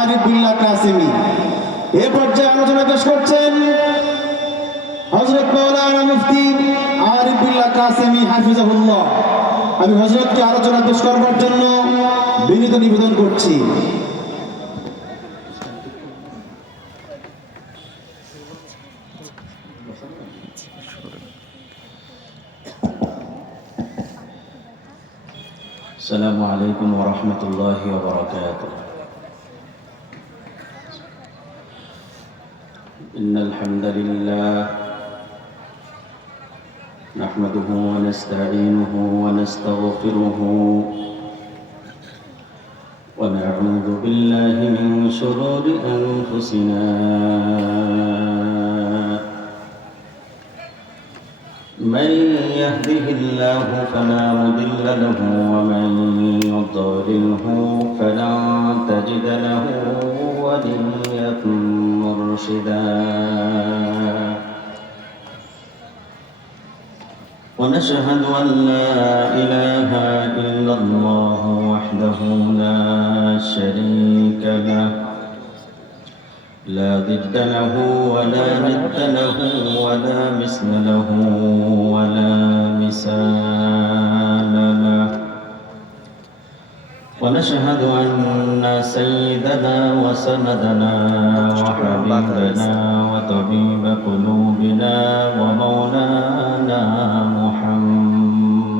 আরিফ বিল্লাহ কাসেমি। এ পর্যায়ে আলোচনা পেশ করছেন হযরত মাওলানা মুফতি আরিফ বিল্লাহ কাসেমি হাফিজাহুল্লাহ। আমি হযরতকে আলোচনা পেশ করবার জন্য বিনীত নিবেদন করছি। السلام عليكم ورحمة الله وبركاته. إن الحمد لله نحمده ونستعينه ونستغفره ونعوذ بالله من شرور أنفسنا من يهده الله فلا مضل له ومن يضلله فلا تجد له وليا مرشدا ونشهد أن لا إله إلا الله وحده لا شريك له لا ضد له ولا ند له ولا مثل له ولا مثال له ونشهد أن سيدنا وسندنا وحبيبنا وطبيب قلوبنا ومولانا محمد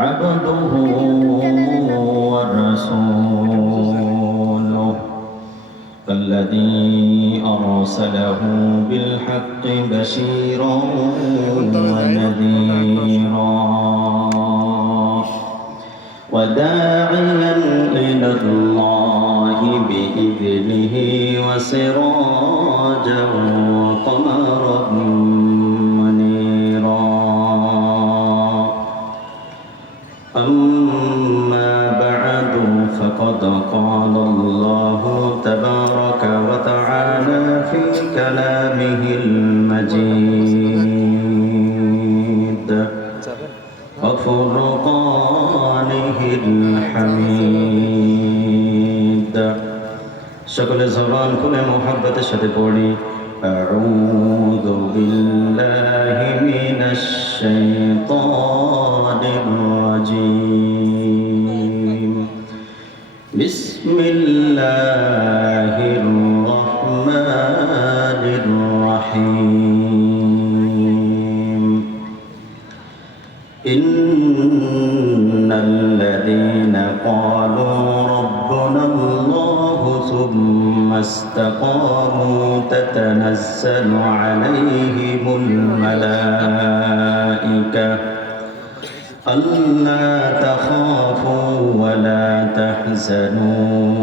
عبده ورسوله الذي أرسله بالحق بشيرا ونذيرا وداعيا إلى الله بإذنه وسراجا وقمرا منيرا أما بعد فقد قال الله تبارك وتعالى في كلامه المجيد وفرقانه الحميد সকলে জবান খুলে মোহাব্বতের সাথে পড়ি আউযু বিল্লাহি মিনাশ শাইতানির রাজীম বিসমিল্লাহির রহমানির রহিম ইন্নাল্লাযীনা ক্বালু রাব্বুনাল্লাহু সুম্মা ইসতাকামু তাতানাজ্জালু আলাইহিমুল মালাঈকা ألا تخافوا ولا تحزنوا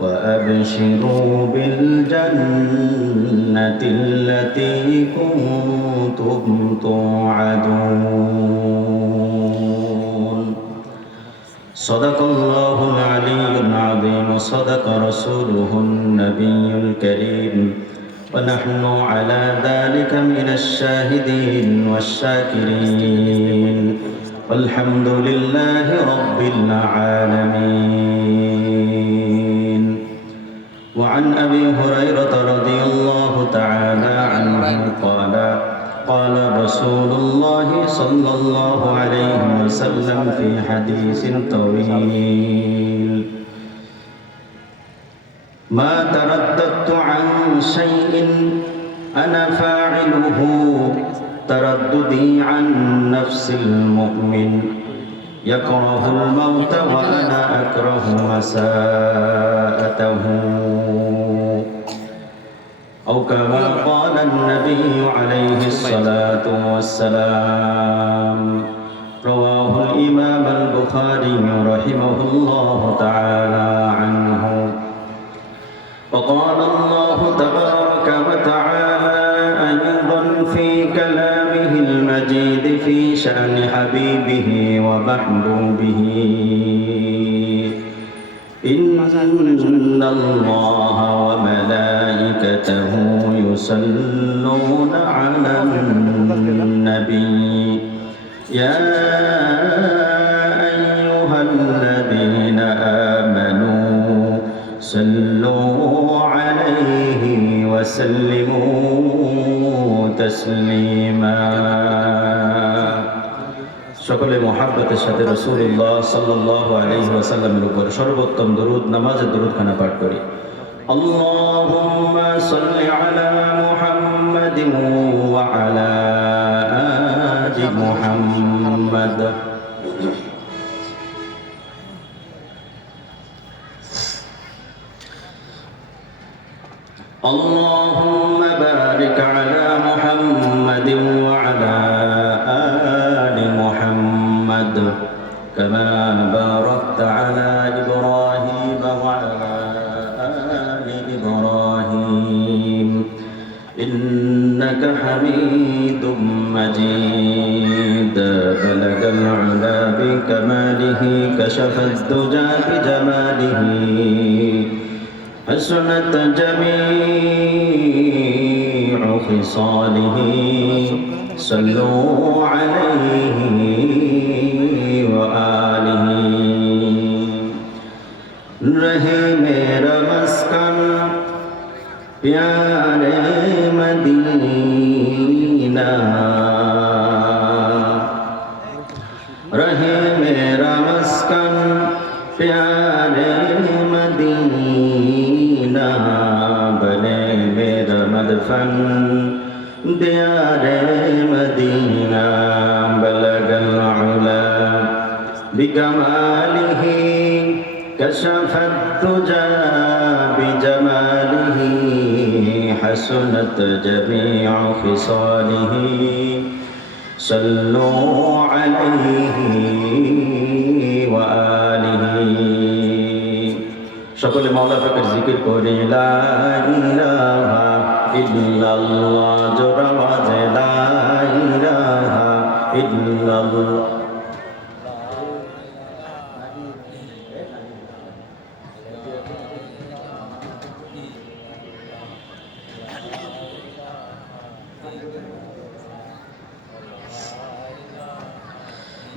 وأبشروا بالجنة التي كنتم توعدون صدق الله العلي العظيم وصدق رسوله النبي الكريم ونحن على ذلك من الشاهدين والشاكرين والحمد لله رب العالمين وعن أبي هريرة رضي الله تعالى عنه قال قال رسول الله صلى الله عليه وسلم في حديث طويل ما ترددت عن شيء أنا فاعله ترددي عن نفس المؤمن يكره الموت وأنا أكره مساءته أو كما قال النبي عليه الصلاة والسلام رواه الإمام البخاري رحمه الله تعالى عنه وقال الله تبارك وتعالى أيضا في كلامه المجيد في شأن حبيبه ومحبوبه إن الله وملائكته يصلون على النبي يا أيها الذين آمنوا صلوا عليه وسلموا تسليما সকলে মোহাব্বতের সাথে রাসূলুল্লাহ সাল্লাল্লাহু আলাইহি ওয়াসাল্লামের উপর সর্বোত্তম দরুদ নামাজের দরুদখানা পাঠ করি। আল্লাহুম্মা সাল্লি আলা মুহাম্মাদিন ওয়া আলা আলি মুহাম্মাদ। اللهم بارك على محمد وعلى آل محمد كما باركت على إبراهيم وعلى آل إبراهيم إنك حميد مجيد بلغ العلا بكماله كشف الدجى بجماله حسنت جميع خصاله صلوا عليه وآله رہے میرا مسکن پیارے مدینہ رہے میرا مسکن پیارے مدینہ بنے میرا مدفن دیار مدینہ بلغ العلا بکمالہ کشف الدجى بجماله حسنت جميع خصاله صلوا عليه وآله সকলে মাওলা পাকের জিকির করে লা ইলাহা ইল্লাল্লাহ জোরে আওয়াজে লা ইলাহা ইল্লাল্লাহ।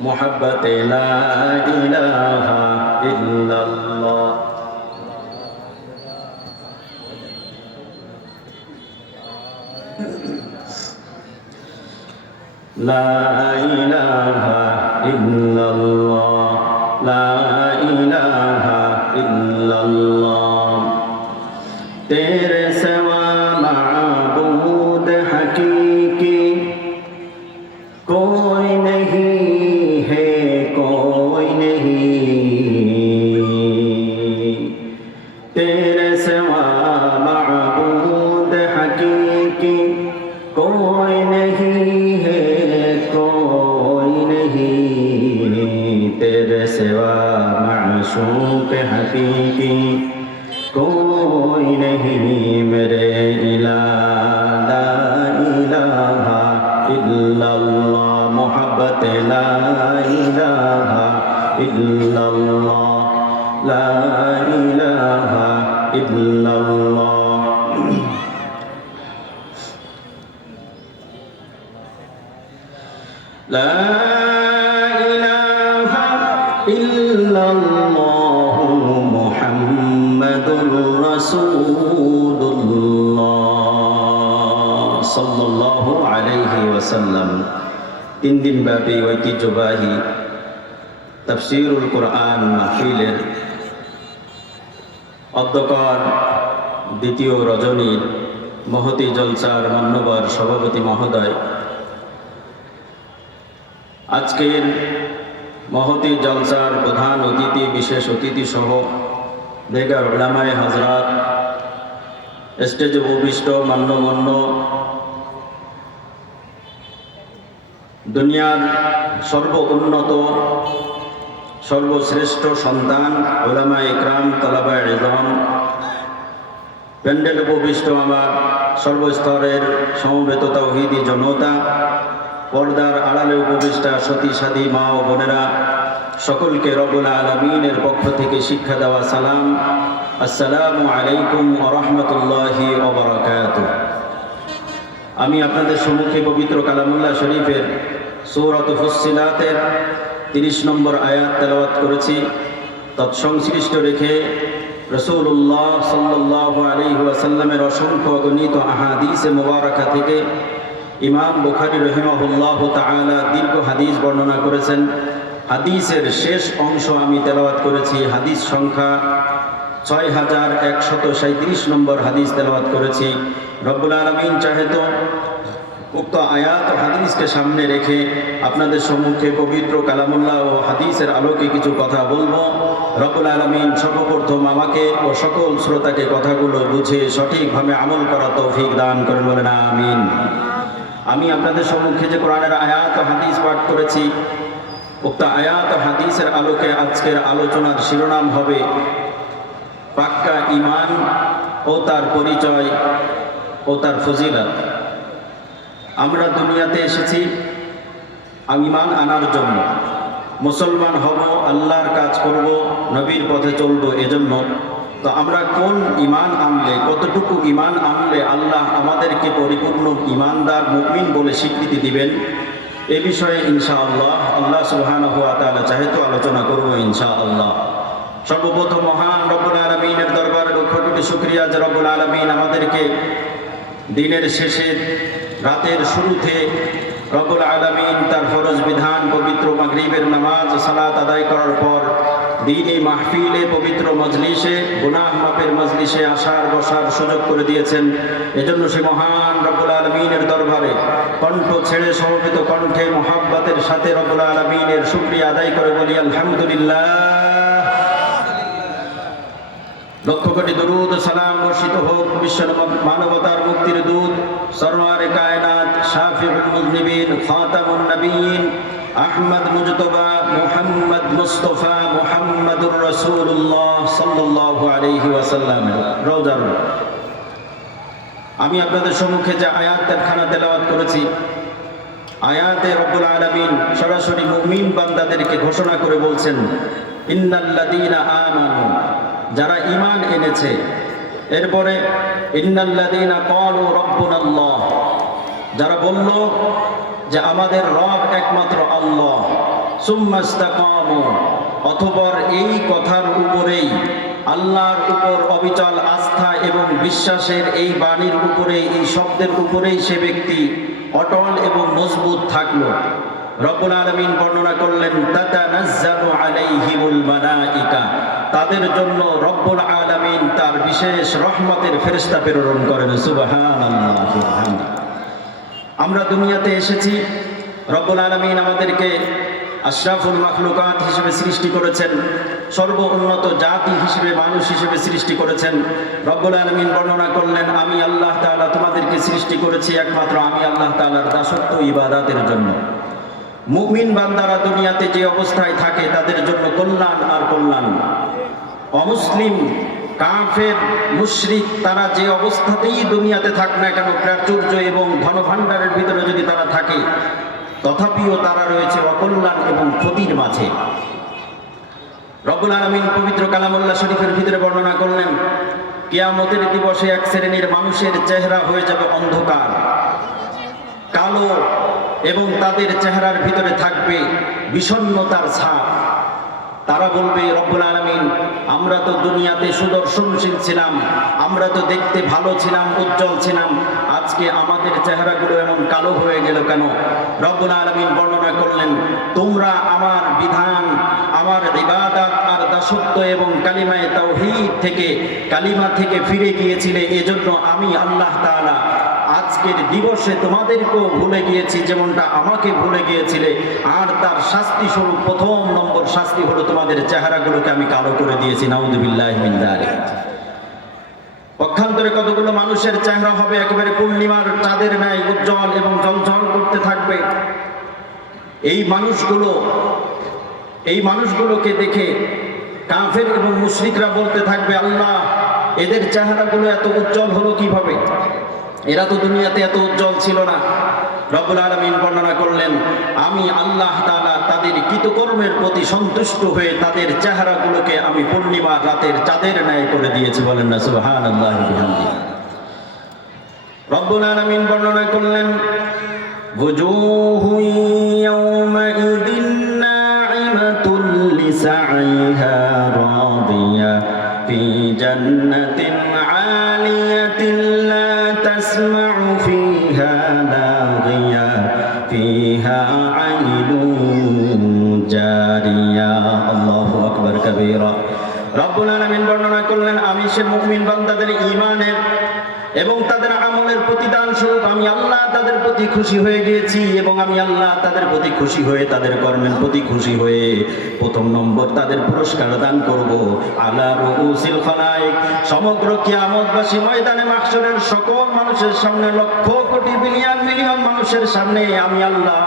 মোহাব্বতে লা ইলাহা ইল্লাল্লাহ। লা ইলাহা ইল্লাল্লাহ লা ইলাহা ইল্লাল্লাহ তেরে সিওয়া মাবুদ হकीकी कोई नहीं है कोई नहीं तेरे सिवा माबूद हकीकी कोई नहीं है कोई नहीं तेरे सिवा माशूक हकीकी कोई नहीं मेरे इलाहा ला इलाहा इल्लल्लाह मोहब्बत ला इलाहा इल्लल्लाह ला इलाहा इल्लल्लाह। ला इलाहा इल्लल्लाह मुहम्मदुर রাসূলুল্লাহ সাল্লাল্লাহু আলাইহি ওয়াসাল্লাম। 3 দিন ব্যাপী ঐতিহ্যবাহী তাফসীরুল কোরআন মাহফিলের অধ্যক্ষর দ্বিতীয় রজনীর মহতি জলসার মান্যবর সভাপতি মহোদয়, আজকের মহতি জলসার প্রধান অতিথি বিশেষ অতিথি সহ বেগার উলামায়ে হযরত, স্টেজে উপবিষ্ট মান্যগণ্য দুনিয়ার সর্বোন্নত সর্বশ্রেষ্ঠ সন্তান উলামায়ে ইকরাম, তালাবায়ে ইলম, প্যান্ডেলে উপবিষ্ট আমার সর্বস্তরের সমবেত তাওহীদি জনতা, পর্দার আড়ালে উপবিষ্ট সতী সাদী মা ও বোনেরা, সকলকে রব্বুল আলামিনের পক্ষ থেকে শিক্ষা দেওয়া সালাম। আসসালামু আলাইকুম ওয়া রাহমাতুল্লাহি ওয়া বারাকাতুহু। আমি আপনাদের সম্মুখে পবিত্র কালামুল্লাহ শরীফের সূরাত ফুসসিলাতের 30 নম্বর আয়াত তেলাওয়াত করেছি। তৎসংশ্লিষ্ট রেখে রাসূলুল্লাহ সাল্লাল্লাহু আলাইহি ওয়াসাল্লামের অসংখ্য অগণিত আহাদিসে মুবারাকা থেকে ইমাম বুখারী রাহিমাহুল্লাহু তাআলা দীর্ঘ হাদিস বর্ণনা করেছেন। হাদিসের শেষ অংশ আমি তেলাওয়াত করেছি। হাদিস সংখ্যা 6137 নম্বর হাদিস তেলাওয়াত করেছি। রব্বুল আলামিন চাহে তো উক্ত আয়াত ও হাদিসকে সামনে রেখে আপনাদের সম্মুখে পবিত্র কালামুল্লাহ ও হাদিসের আলোকে কিছু কথা বলবো। রব্বুল আলামিন সর্বপ্রথম আমাকে ও সকল শ্রোতাকে কথাগুলো বুঝে সঠিকভাবে আমল করার তৌফিক দান করেন, বলেন আমিন। আমি আপনাদের সম্মুখে যে কোরআনের আয়াত ও হাদিস পাঠ করেছি, উক্ত আয়াত ও হাদিসের আলোকে আজকের আলোচনার শিরোনাম হবে পাক্কা ঈমান ও তার পরিচয় ও তার ফজিলত। আমরা দুনিয়াতে এসেছি ঈমান আনার জন্য, মুসলমান হব, আল্লাহর কাজ করব, নবীর পথে চলব। এজন্য তো আমরা কোন ঈমান আনলে, কতটুকু ঈমান আনলে আল্লাহ আমাদেরকে পরিপূর্ণ ঈমানদার মুমিন বলে স্বীকৃতি দিবেন, এ বিষয়ে ইনশাআল্লাহ আল্লাহ সুবহানাহু ওয়া তাআলা চাহে তো আলোচনা করব ইনশাআল্লাহ। সর্বপ্রথম মহান রব্বুল আলামিনের দরবারে লক্ষ কোটি শুকরিয়া যে রব্বুল আলামিন আমাদেরকে দিনের শেষে রাতের শুরুতে রব্বুল আলামিন তার ফরজ বিধান পবিত্র মাগরিবের নামাজ সালাত আদায় করার পর দ্বীনি মাহফিলে পবিত্র মজলিসে গুনাহ মাফের মজলিসে আসার বসার সুযোগ করে দিয়েছেন। এজন্য সে মহান রব্বুল আলামিনের দরবারে কণ্ঠ ছেড়ে সমবেত কণ্ঠে মুহাব্বতের সাথে রব্বুল আলামিনের শুকরিয়া আদায় করে বলি আলহামদুলিল্লাহ। লক্ষ কোটি দরুদ সালাম বর্ষিত হোক বিশ্ব মানবতার মুক্তির দূত সরওয়ারে কায়নাত শাফিউল মুযনিবিন খাতামুন নবিয়্যিন আহমদ মুজতবা মুহাম্মদ মুস্তাফা মুহাম্মাদুর রাসূলুল্লাহ সাল্লাল্লাহু আলাইহি ওয়াসাল্লাম রওজার। আমি আপনাদের সম্মুখে যে আয়াতের খানা তেলাওয়াত করেছি, আয়াতে রব্বুল আলামিন সরাসরি মুমিন বান্দাদেরকে ঘোষণা করে বলছেন ইন্নাল্লাযীনা আমানু, যারা ঈমান এনেছে। এরপরে ইন্নাল্লাযীনা ক্বালু রাব্বুনাল্লাহ, যারা বলল যে আমাদের রব একমাত্র আল্লাহ। সুম্মা ইসতাকামু, অতঃপর এই কথার উপরেই, আল্লাহর উপর অবিচল আস্থা এবং বিশ্বাসের এই বাণীর উপরে, এই শব্দের উপরেই সে ব্যক্তি অটল এবং মজবুত থাকলো। রব্বুল আলামিন বর্ণনা করলেন তাতানাজ্জালু আলাইহিমুল মালাইকা, তাদের জন্য রব্বুল আলামিন তার বিশেষ রহমতের ফেরেশতা প্রেরণ করেন। সুবহানাল্লাহ। আমরা দুনিয়াতে এসেছি, রব্বুল আলামিন আমাদেরকে আশরাফুল মাখলুকাত হিসেবে সৃষ্টি করেছেন, সর্বোন্নত জাতি হিসেবে মানুষ হিসেবে সৃষ্টি করেছেন। রব্বুল আলামিন বর্ণনা করলেন আমি আল্লাহ তাআলা তোমাদেরকে সৃষ্টি করেছি একমাত্র আমি আল্লাহ তাআলার দাসত্ব ইবাদতের জন্য। মুমিন বান্দারা দুনিয়াতে যে অবস্থায় থাকে তাদের জন্য কল্যাণ আর কল্যাণ। অমুসলিম কাফের মুশরিক তারা যে অবস্থাতেই দুনিয়াতে থাক না কেন, প্রাচুর্য এবং ধনভাণ্ডারের ভিতরে যদি তারা থাকে, তথাপিও তারা রয়েছে অকল্যাণ এবং ক্ষতির মাঝে। রব্বুল আলামিন পবিত্র কালামুল্লাহ শরীফের ভিতরে বর্ণনা করলেন কিয়ামতের দিবসে এক শ্রেণীর মানুষের চেহারা হয়ে যাবে অন্ধকার কালো, এবং তাদের চেহারার ভিতরে থাকবে বিষণ্ণতার ছাপ। তারা বলবে রব্বুল আলামিন আমরা তো দুনিয়াতে সুদর্শনশীল ছিলাম, আমরা তো দেখতে ভালো ছিলাম, উজ্জ্বল ছিলাম, আজকে আমাদের চেহারাগুলো এমন কালো হয়ে গেল কেন? রব্বুল আলামিন বর্ণনা করলেন তোমরা আমার বিধান, আমার ইবাদত আর দাসত্ব এবং কালিমায়ে তাওহীদ থেকে, কালিমা থেকে ফিরে গিয়েছিলে, এজন্য আমি আল্লাহ তাআলা আজকের দিবসে তোমাদেরকেও ভুলে গিয়েছি যেমনটা আমাকে ভুলে গিয়েছিলে। আর তার শাস্তি স্বরূপ প্রথম নম্বর শাস্তি হলো তোমাদের চেহারাগুলোকে আমি কালো করে দিয়েছি। নাউযুবিল্লাহি মিন যালিক। পক্ষান্তরে কতগুলো মানুষের চেহারা হবে একেবারে পূর্ণিমার চাঁদের ন্যায় উজ্জ্বল এবং ঝলঝল করতে থাকবে। এই মানুষগুলোকে দেখে কাফের এবং মুশরিকরা বলতে থাকবে আল্লাহ এদের চেহারাগুলো এত উজ্জ্বল হলো কিভাবে? এরা তো দুনিয়াতে এত উজ্জ্বল ছিল না। রব্বুল আলামিন বর্ণনা করলেন আমি আল্লাহ তাআলা তাদের কৃতকর্মের প্রতি সন্তুষ্ট হয়ে তাদের চেহারাগুলোকে আমি পূর্ণিমার রাতের চাঁদের ন্যায় করে দিয়েছি। বলেন না সুবহানাল্লাহি ওয়া বিহামদিহি। রব্বুল আলামিন বর্ণনা করলেন ওয়াজুহু ইয়াওমাইযিন নাঈমাতুল লিসাইহা রাদিয়া في جنة عالية لا تسمع فيها لاغيا فيها عين জারিয়া আল্লাহু আকবার কবীরা। রব্বুল আলামিন বর্ণনা করলেন, আমি সে মুমিন বান্দাদের ঈমানের এবং তাদের আমলের প্রতিদান স্বরূপ আমি আল্লাহ তাদের প্রতি খুশি হয়ে গিয়েছি, এবং আমি আল্লাহ তাদের প্রতি খুশি হয়ে তাদের কর্মের প্রতি খুশি হয়ে প্রথম নম্বর তাদের পুরস্কার দান করব আলা রুউসিল খালাইক, সমগ্র কিয়ামতবাসী ময়দানে মাহশরের সকল মানুষের সামনে, লক্ষ কোটি বিলিয়ন মিলিয়ন মানুষের সামনে আমি আল্লাহ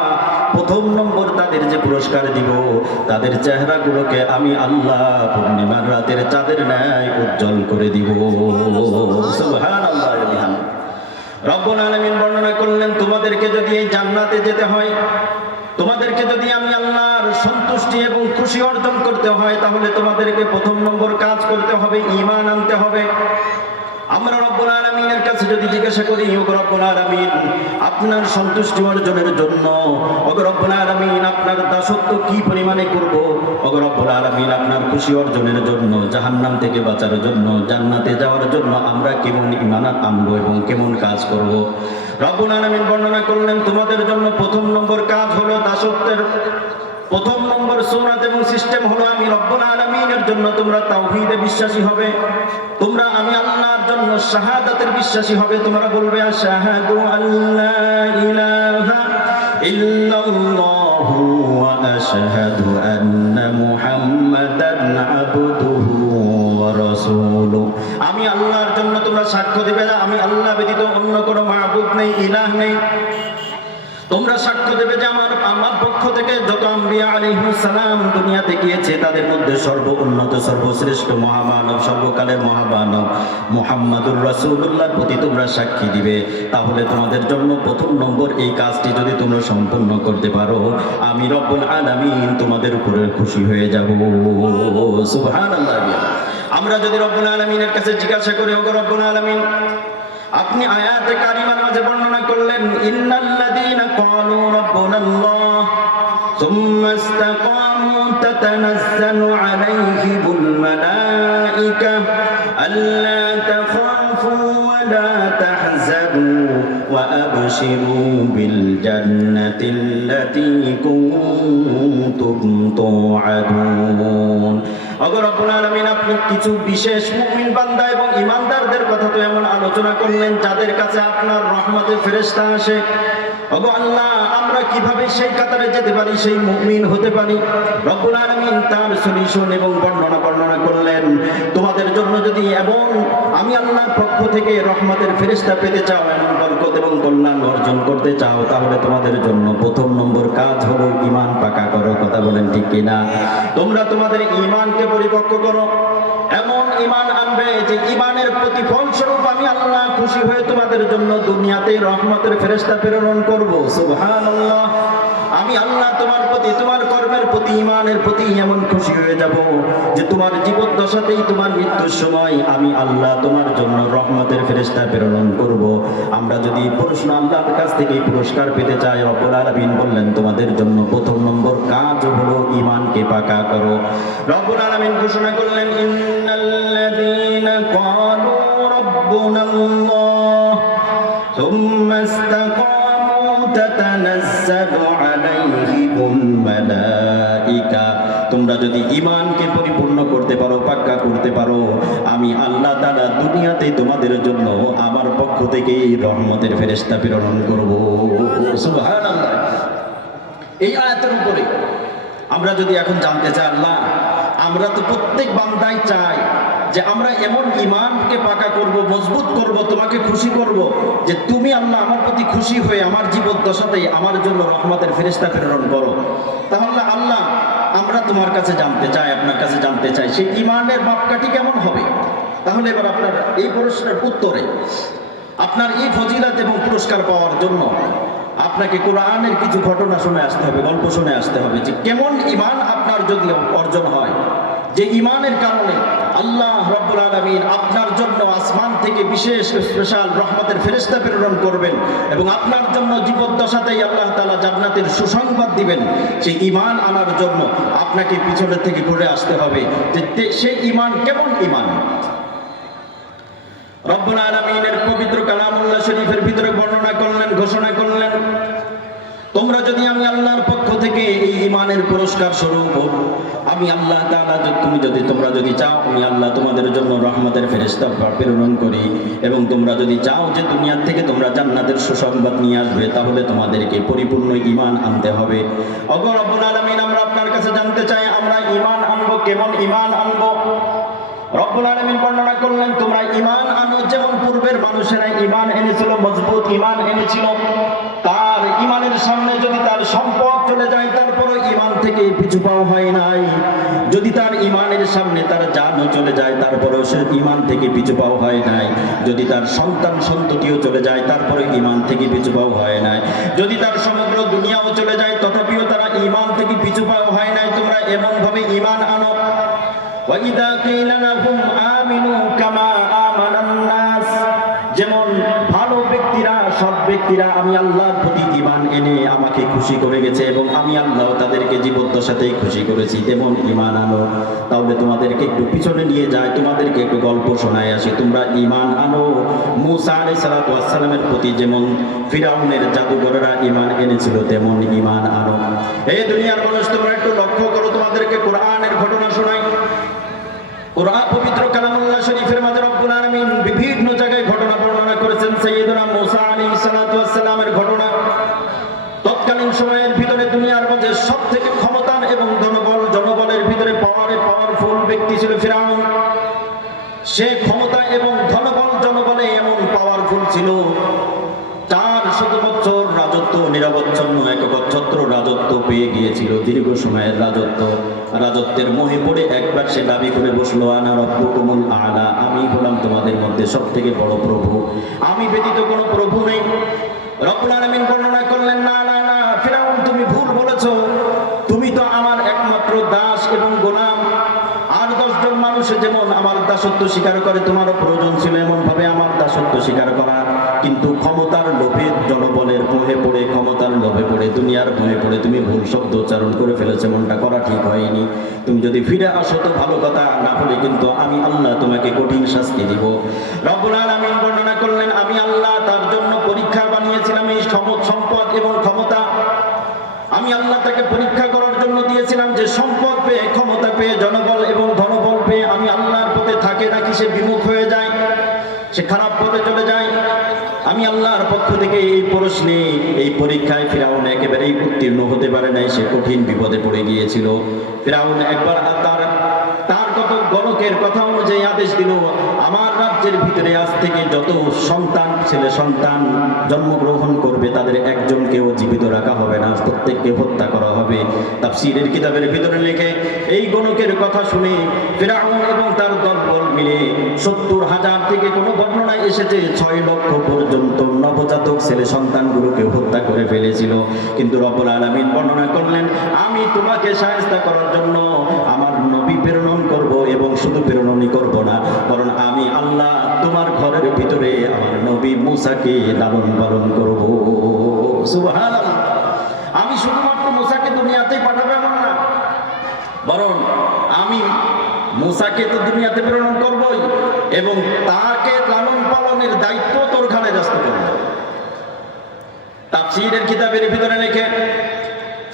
প্রথম নম্বর তাদের যে পুরস্কার দিব, তাদের চেহারাগুলোকে আমি আল্লাহ পূর্ণিমার রাতের চাঁদের ন্যায় উজ্জ্বল করে দিব। সুবহানাল্লাহ। রব্বুল আলামিন বর্ণনা করলেন, তোমাদেরকে যদি এই জান্নাতে যেতে হয়, তোমাদেরকে যদি আমি আল্লাহর সন্তুষ্টি এবং খুশি অর্জন করতে হয়, তাহলে তোমাদেরকে প্রথম নম্বর কাজ করতে হবে, ঈমান আনতে হবে। আমরা রব্বুল আলামিনের কাছে যদি জিজ্ঞাসা করি, ও রব্বুল আলামিন আপনার সন্তুষ্টি অর্জনের জন্য, ও রব্বুল আলামিন আপনার দাসত্ব কি পরিমাণে করব, ও রব্বুল আলামিন আপনার খুশি অর্জনের জন্য, জাহান্নাম থেকে বাঁচার জন্য, জান্নাতে যাওয়ার জন্য আমরা কেমন ঈমান আনবো এবং কেমন কাজ করব। রব্বুল আলামিন বর্ণনা করলেন, তোমাদের জন্য প্রথম নম্বর কাজ হলো দাসত্বের প্রথম নম্বর সুন্নাত এবং সিস্টেম হলো, আমি রব্বুল আলামিনের জন্য তোমরা তাওহীদে বিশ্বাসী হবে, তোমরা আমি আল্লাহর জন্য শাহাদাতের বিশ্বাসী হবে। তোমরা বলবে আশহাদু আল্লা ইলাহা ইল্লাল্লাহু ওয়া আশহাদু আন্না মুহাম্মাদান আবদুহু ওয়া রাসূলুহু। আমি আল্লাহর জন্য তোমরা সাক্ষ্য দিবে যে আমি আল্লাহ ব্যতীত অন্য কোনো মাবুদ নেই, ইলাহ নেই। তোমরা সাক্ষ্য দেবে যে আমার পক্ষ থেকে যত আম্বিয়া আলাইহিস সালাম দুনিয়াতে গিয়েছে, তাদের মধ্যে সর্বোন্নত সর্বশ্রেষ্ঠ মহামানব, সর্বকালের মহামানব মুহাম্মাদুর রাসূলুল্লাহর প্রতি তোমরা সাক্ষী দিবে। তাহলে তোমাদের জন্য প্রথম নম্বর এই কাজটি যদি তোমরা সম্পূর্ণ করতে পারো, আমি রব্বুল আলামিন তোমাদের উপরে খুশি হয়ে যাব। সুবহানাল্লাহ। আমরা যদি রব্বুল আলামিনের কাছে জিজ্ঞাসা করি, ও রব্বুল আলামিন আপনি আয়াতে কারিমার মাঝে বর্ণনা করলেন, ইন্নাল্লাযীনা ক্বালু রাব্বুনাল্লাহ সুম্মা ইসতাকামু তাতানাজ্জালু আলাইহিমুল মালায়েকা আল্লা তাখাফু ওয়া লা তাহজানু ওয়া আবশিরু বিল জান্নাতিল্লাতী কুনতুম তুআদুন। ওগো রব্বুল আলামিন আপনি কিছু বিশেষ মুমিন বান্দা এবং ঈমানদারদের কথা তো এমন আলোচনা করলেন যাদের কাছে আপনার রহমতের ফেরেশতা আসে। ওগো আল্লাহ, আমরা কিভাবে সেই কাতারে যেতে পারি, সেই মুমিন হতে পারি? রব্বুল আলামিন তার সলিউশন এবং বর্ণনা করলেন, তোমাদের জন্য যদি এমন আমি আল্লাহর পক্ষ থেকে রহমতের ফেরেশতা পেতে চাও, এমন বরকত এবং কল্যাণ অর্জন করতে চাও, তাহলে তোমাদের জন্য প্রথম নম্বর কাজ হলো ঈমান পাকা করো। কথা বলেন ঠিক কিনা? তোমরা তোমাদের ঈমানকে পরিপক্ক করো, এমন ঈমান আনবে যে ঈমানের প্রতিফল স্বরূপ আমি আল্লাহ খুশি হয়ে তোমাদের জন্য দুনিয়াতে রহমতের ফেরেশতা প্রেরণ করব। সুবহানাল্লাহ। আমি আল্লাহ তোমার প্রতি, তোমার কর্মের প্রতি, ঈমানের প্রতি এমন খুশি হয়ে যাব যে তোমার জীবদ্দশাতেই, তোমার মৃত্যুর সময় আমি আল্লাহ তোমার জন্য রহমতের ফেরেশতা প্রেরণ করব। আমরা যদি প্রশ্ন আল্লাহর কাছ থেকে পুরস্কার পেতে চাই, রব্বুল আলামিন বললেন তোমাদের জন্য প্রথম নম্বর কাজ হলো ঈমানকে পাকা করো। রব্বুল আলামিন ঘোষণা করলেন, ইন্নাল্লাযীনা ক্বালু রাব্বুনাল্লাহ সুম্মা ইসতাকামু তাতানাজ্জালু আলাইহিমুল মালায়েকা। তোমরা যদি ঈমানকে পরিপূর্ণ করতে পারো, পাক্কা করতে পারো, আমি আল্লাহ তাআলা দুনিয়াতে তোমাদের জন্য আমার পক্ষ থেকে রহমতের ফেরেশতা প্রেরণ করব। সুবহানাল্লাহ। এই আয়াতের উপরে আমরা যদি এখন জানতে চাই, আল্লাহ আমরা তো প্রত্যেক বান্দাই চাই যে আমরা এমন ঈমানকে পাকা করব, মজবুত করব, তোমাকে খুশি করব যে তুমি আল্লাহ আমার প্রতি খুশি হয়ে আমার জীবদ্দশাতেই আমার জন্য রহমতের ফেরেশতা প্রেরণ করো। তাহলে আল্লাহ আমরা তোমার কাছে জানতে চাই, আপনার কাছে জানতে চাই সেই ঈমানের মাপকাঠি কেমন হবে। তাহলে এবার আপনার এই প্রশ্নের উত্তরে আপনার এই ফজিলত এবং পুরস্কার পাওয়ার জন্য আপনাকে কোরআনের কিছু ঘটনা শুনে আসতে হবে, গল্প শুনে আসতে হবে যে কেমন ঈমান আপনার যদি অর্জন হয়, যে ঈমানের কারণে আল্লাহ রাব্বুল আলামিন আপনার জন্য আসমান থেকে বিশেষ স্পেশাল রহমতের ফেরেশতা প্রেরণ করবেন এবং আপনার জন্য জীবদ্দশাতেই আল্লাহ তাআলা জান্নাতের সুসংবাদ দিবেন। সেই ঈমান আনার জন্য আপনাকে পিছনের থেকে ঘুরে আসতে হবে যে সেই ঈমান কেমন ঈমান। রব্বুল আলামিনের পবিত্র কালামুল্লাহ শরীফের ভিতরে বর্ণনা করলেন, ঘোষণা করলেন, তোমরা যদি আমি আল্লাহর পক্ষ থেকে এই ঈমানের পুরস্কার স্বরূপ আমি আল্লাহ তাআলা তোমরা যদি চাও আমি আল্লাহ তোমাদের জন্য রহমতের ফেরেশতা প্রেরণ করি, এবং তোমরা যদি চাও যে দুনিয়া থেকে তোমরা জান্নাতের সুসংবাদ নিয়ে আসবে, তাহলে তোমাদেরকে পরিপূর্ণ ঈমান আনতে হবে। ওগো রব্বুল আলামিন, আমরা আপনার কাছে জানতে চাই আমরা ঈমান আনবো, কেমন ঈমান আনবো? রব্বুল আলামিন বর্ণনা করলেন, তোমরা ঈমান আনো যেমন পূর্বের মানুষেরা ঈমান এনেছিল, মজবুত ঈমান এনেছিল। তার ঈমানের সামনে যদি তার সম্পদ চলে যায়, তারপরও ঈমান থেকে পিছু পাওয়া হয় নাই। যদি তার ঈমানের সামনে তার জানও চলে যায়, তারপরেও সে ঈমান থেকে পিছু পাওয়া হয় নাই। যদি তার সন্তান সন্ততিও চলে যায়, তারপরে ঈমান থেকে পিছু পাওয়া হয় নাই। যদি তার সমগ্র দুনিয়াও চলে যায়, তথাপিও তারা ঈমান থেকে পিছু পাওয়া হয় নাই। তোমরা এমন ভাবে ঈমান আনো, وَإِذَا قِيلَ لَهُمْ آمِنُوا كَمَا آمَنَ النَّاسُ, যেমন ভালো ব্যক্তিরা, সৎ ব্যক্তিরা আমি আল্লাহর প্রতি ঈমান এনে আমাকে খুশি করে গেছে এবং আমি আল্লাহ তাদেরকে জীবদ্দশাতেই খুশি করেছি, তেমন ঈমান আনো। তাহলে তোমাদেরকে একটু পিছনে নিয়ে যায়, তোমাদেরকে একটু গল্প শোনায় আসি। তোমরা ঈমান আনো মূসা আলাইহিস সালাতু ওয়াস সালামের প্রতি যেমন ফিরাউনের জাদুঘরেরা ঈমান এনেছিল, তেমন ঈমান আনো। এই দুনিয়ার মানুষ, তোমরা একটু লক্ষ্য করো, তোমাদেরকে কোরআনের ঘটনা শোনাই। কোরআন পবিত্র কালামুল্লাহ শরীফের মাঝে রব্বুল আলামিন বিভিন্ন জায়গায় ঘটনা বর্ণনা করেছেন। সাইয়েদনা মূসা আলাইহিস সালাতু ওয়াস সালামের ঘটনা। তৎকালীন সময়ের ভিতরে দুনিয়ার মাঝে সবথেকে ক্ষমতার এবং জনবলের ভিতরে পাওয়ারফুল ব্যক্তি ছিল ফিরাউন। সে ক্ষমতা এবং জনবলে এমন পাওয়ারফুল ছিল, 400 বছর রাজত্ব, নিরবচ্ছিন্ন একচ্ছত্র রাজত্ব পেয়ে গিয়েছিল, দীর্ঘ সময়ের রাজত্বের মোহে পড়ে একবার সে দাবি করে বসলো, আনা রব্বুকুমুল আলা, আমি হলাম তোমাদের মধ্যে সবথেকে বড় প্রভু, আমি ব্যতীত কোনো প্রভু নেই। রব্বুল আলামিন বর্ণনা করলেন, না না না ফিরাউন, তুমি ভুল বলেছো, তুমি তো আমার একমাত্র দাস এবং গোলাম। আর 10 জন মানুষ যেমন আমার দাসত্ব স্বীকার করে, তোমারও প্রয়োজন ছিল এমন ভাবে আমার দাসত্ব স্বীকার করা, কিন্তু ক্ষমতার লোভে, জনবলের মোহে পড়ে, ক্ষমতার লোভে পড়ে, দুনিয়ার মোহে পড়ে তুমি ভুল শব্দ উচ্চারণ করে ফেলেছো, মনটা করা ঠিক হয়নি। তুমি যদি ফিরে আসো তো ভালো কথা, না হলে কিন্তু আমি আল্লাহ তোমাকে কঠিন শাস্তি দিব। রব্বুল আলামিন বর্ণনা করলেন, আমি আল্লাহ তার জন্য পরীক্ষা বানিয়েছিলাম এই সম্পদ এবং ক্ষমতা। আমি আল্লাহ তাকে পরীক্ষা করার জন্য দিয়েছিলাম যে সম্পদ পেয়ে, ক্ষমতা পেয়ে, জনবল এবং ধনবল পেয়ে আমি আল্লাহর পথে থাকে নাকি সে বিমুখ হয়ে যায়, সে খারাপ পথে চলে যায়। আমি আল্লাহর পক্ষ থেকে এই প্রশ্নে, এই পরীক্ষায় ফিরাউন একেবারেই উত্তীর্ণ হতে পারে নাই, সে কঠিন বিপদে পড়ে গিয়েছিল। ফিরাউন একবার তার কত গণকের কথা অনুযায়ী আদেশ দিল, আমার রাজ্যের ভিতরে আজ থেকে যত ছেলে সন্তান জন্মগ্রহণ করবে তাদের একজনকেও জীবিত রাখা হবে না, প্রত্যেককে হত্যা করা হবে। তাফসীরের কিতাবের ভিতরে লেখে, এই গণকের কথা শুনে ফিরাউন এবং তার দলবল মিলে 70,000 থেকে কোনো বর্ণনায় এসেছে 6 লক্ষ পর্যন্ত নবজাতক ছেলে সন্তানগুলোকে হত্যা করে ফেলেছিল। কিন্তু রব্বুল আলামিন বর্ণনা করলেন, আমি তোমাকে শায়েস্তা করার জন্য আমার নবী প্রেরণ করব, এবং শুধু প্রেরণই করব না, কারণ আমি আল্লাহ তোমার ঘরের ভিতরে আমার নবী মূসাকে লালন পালন করব। সুবহানাল্লাহ। আমি শুধুমাত্র মূসাকে দুনিয়াতে পাঠাবো এমন না, বরং আমি মূসাকে তো দুনিয়াতে প্রেরণ করবই, এবং তাকে লালন পালনের দায়িত্ব তোর ঘাড়ে ন্যস্ত করব। তাফসীরের কিতাবের ভিতরে লেখে,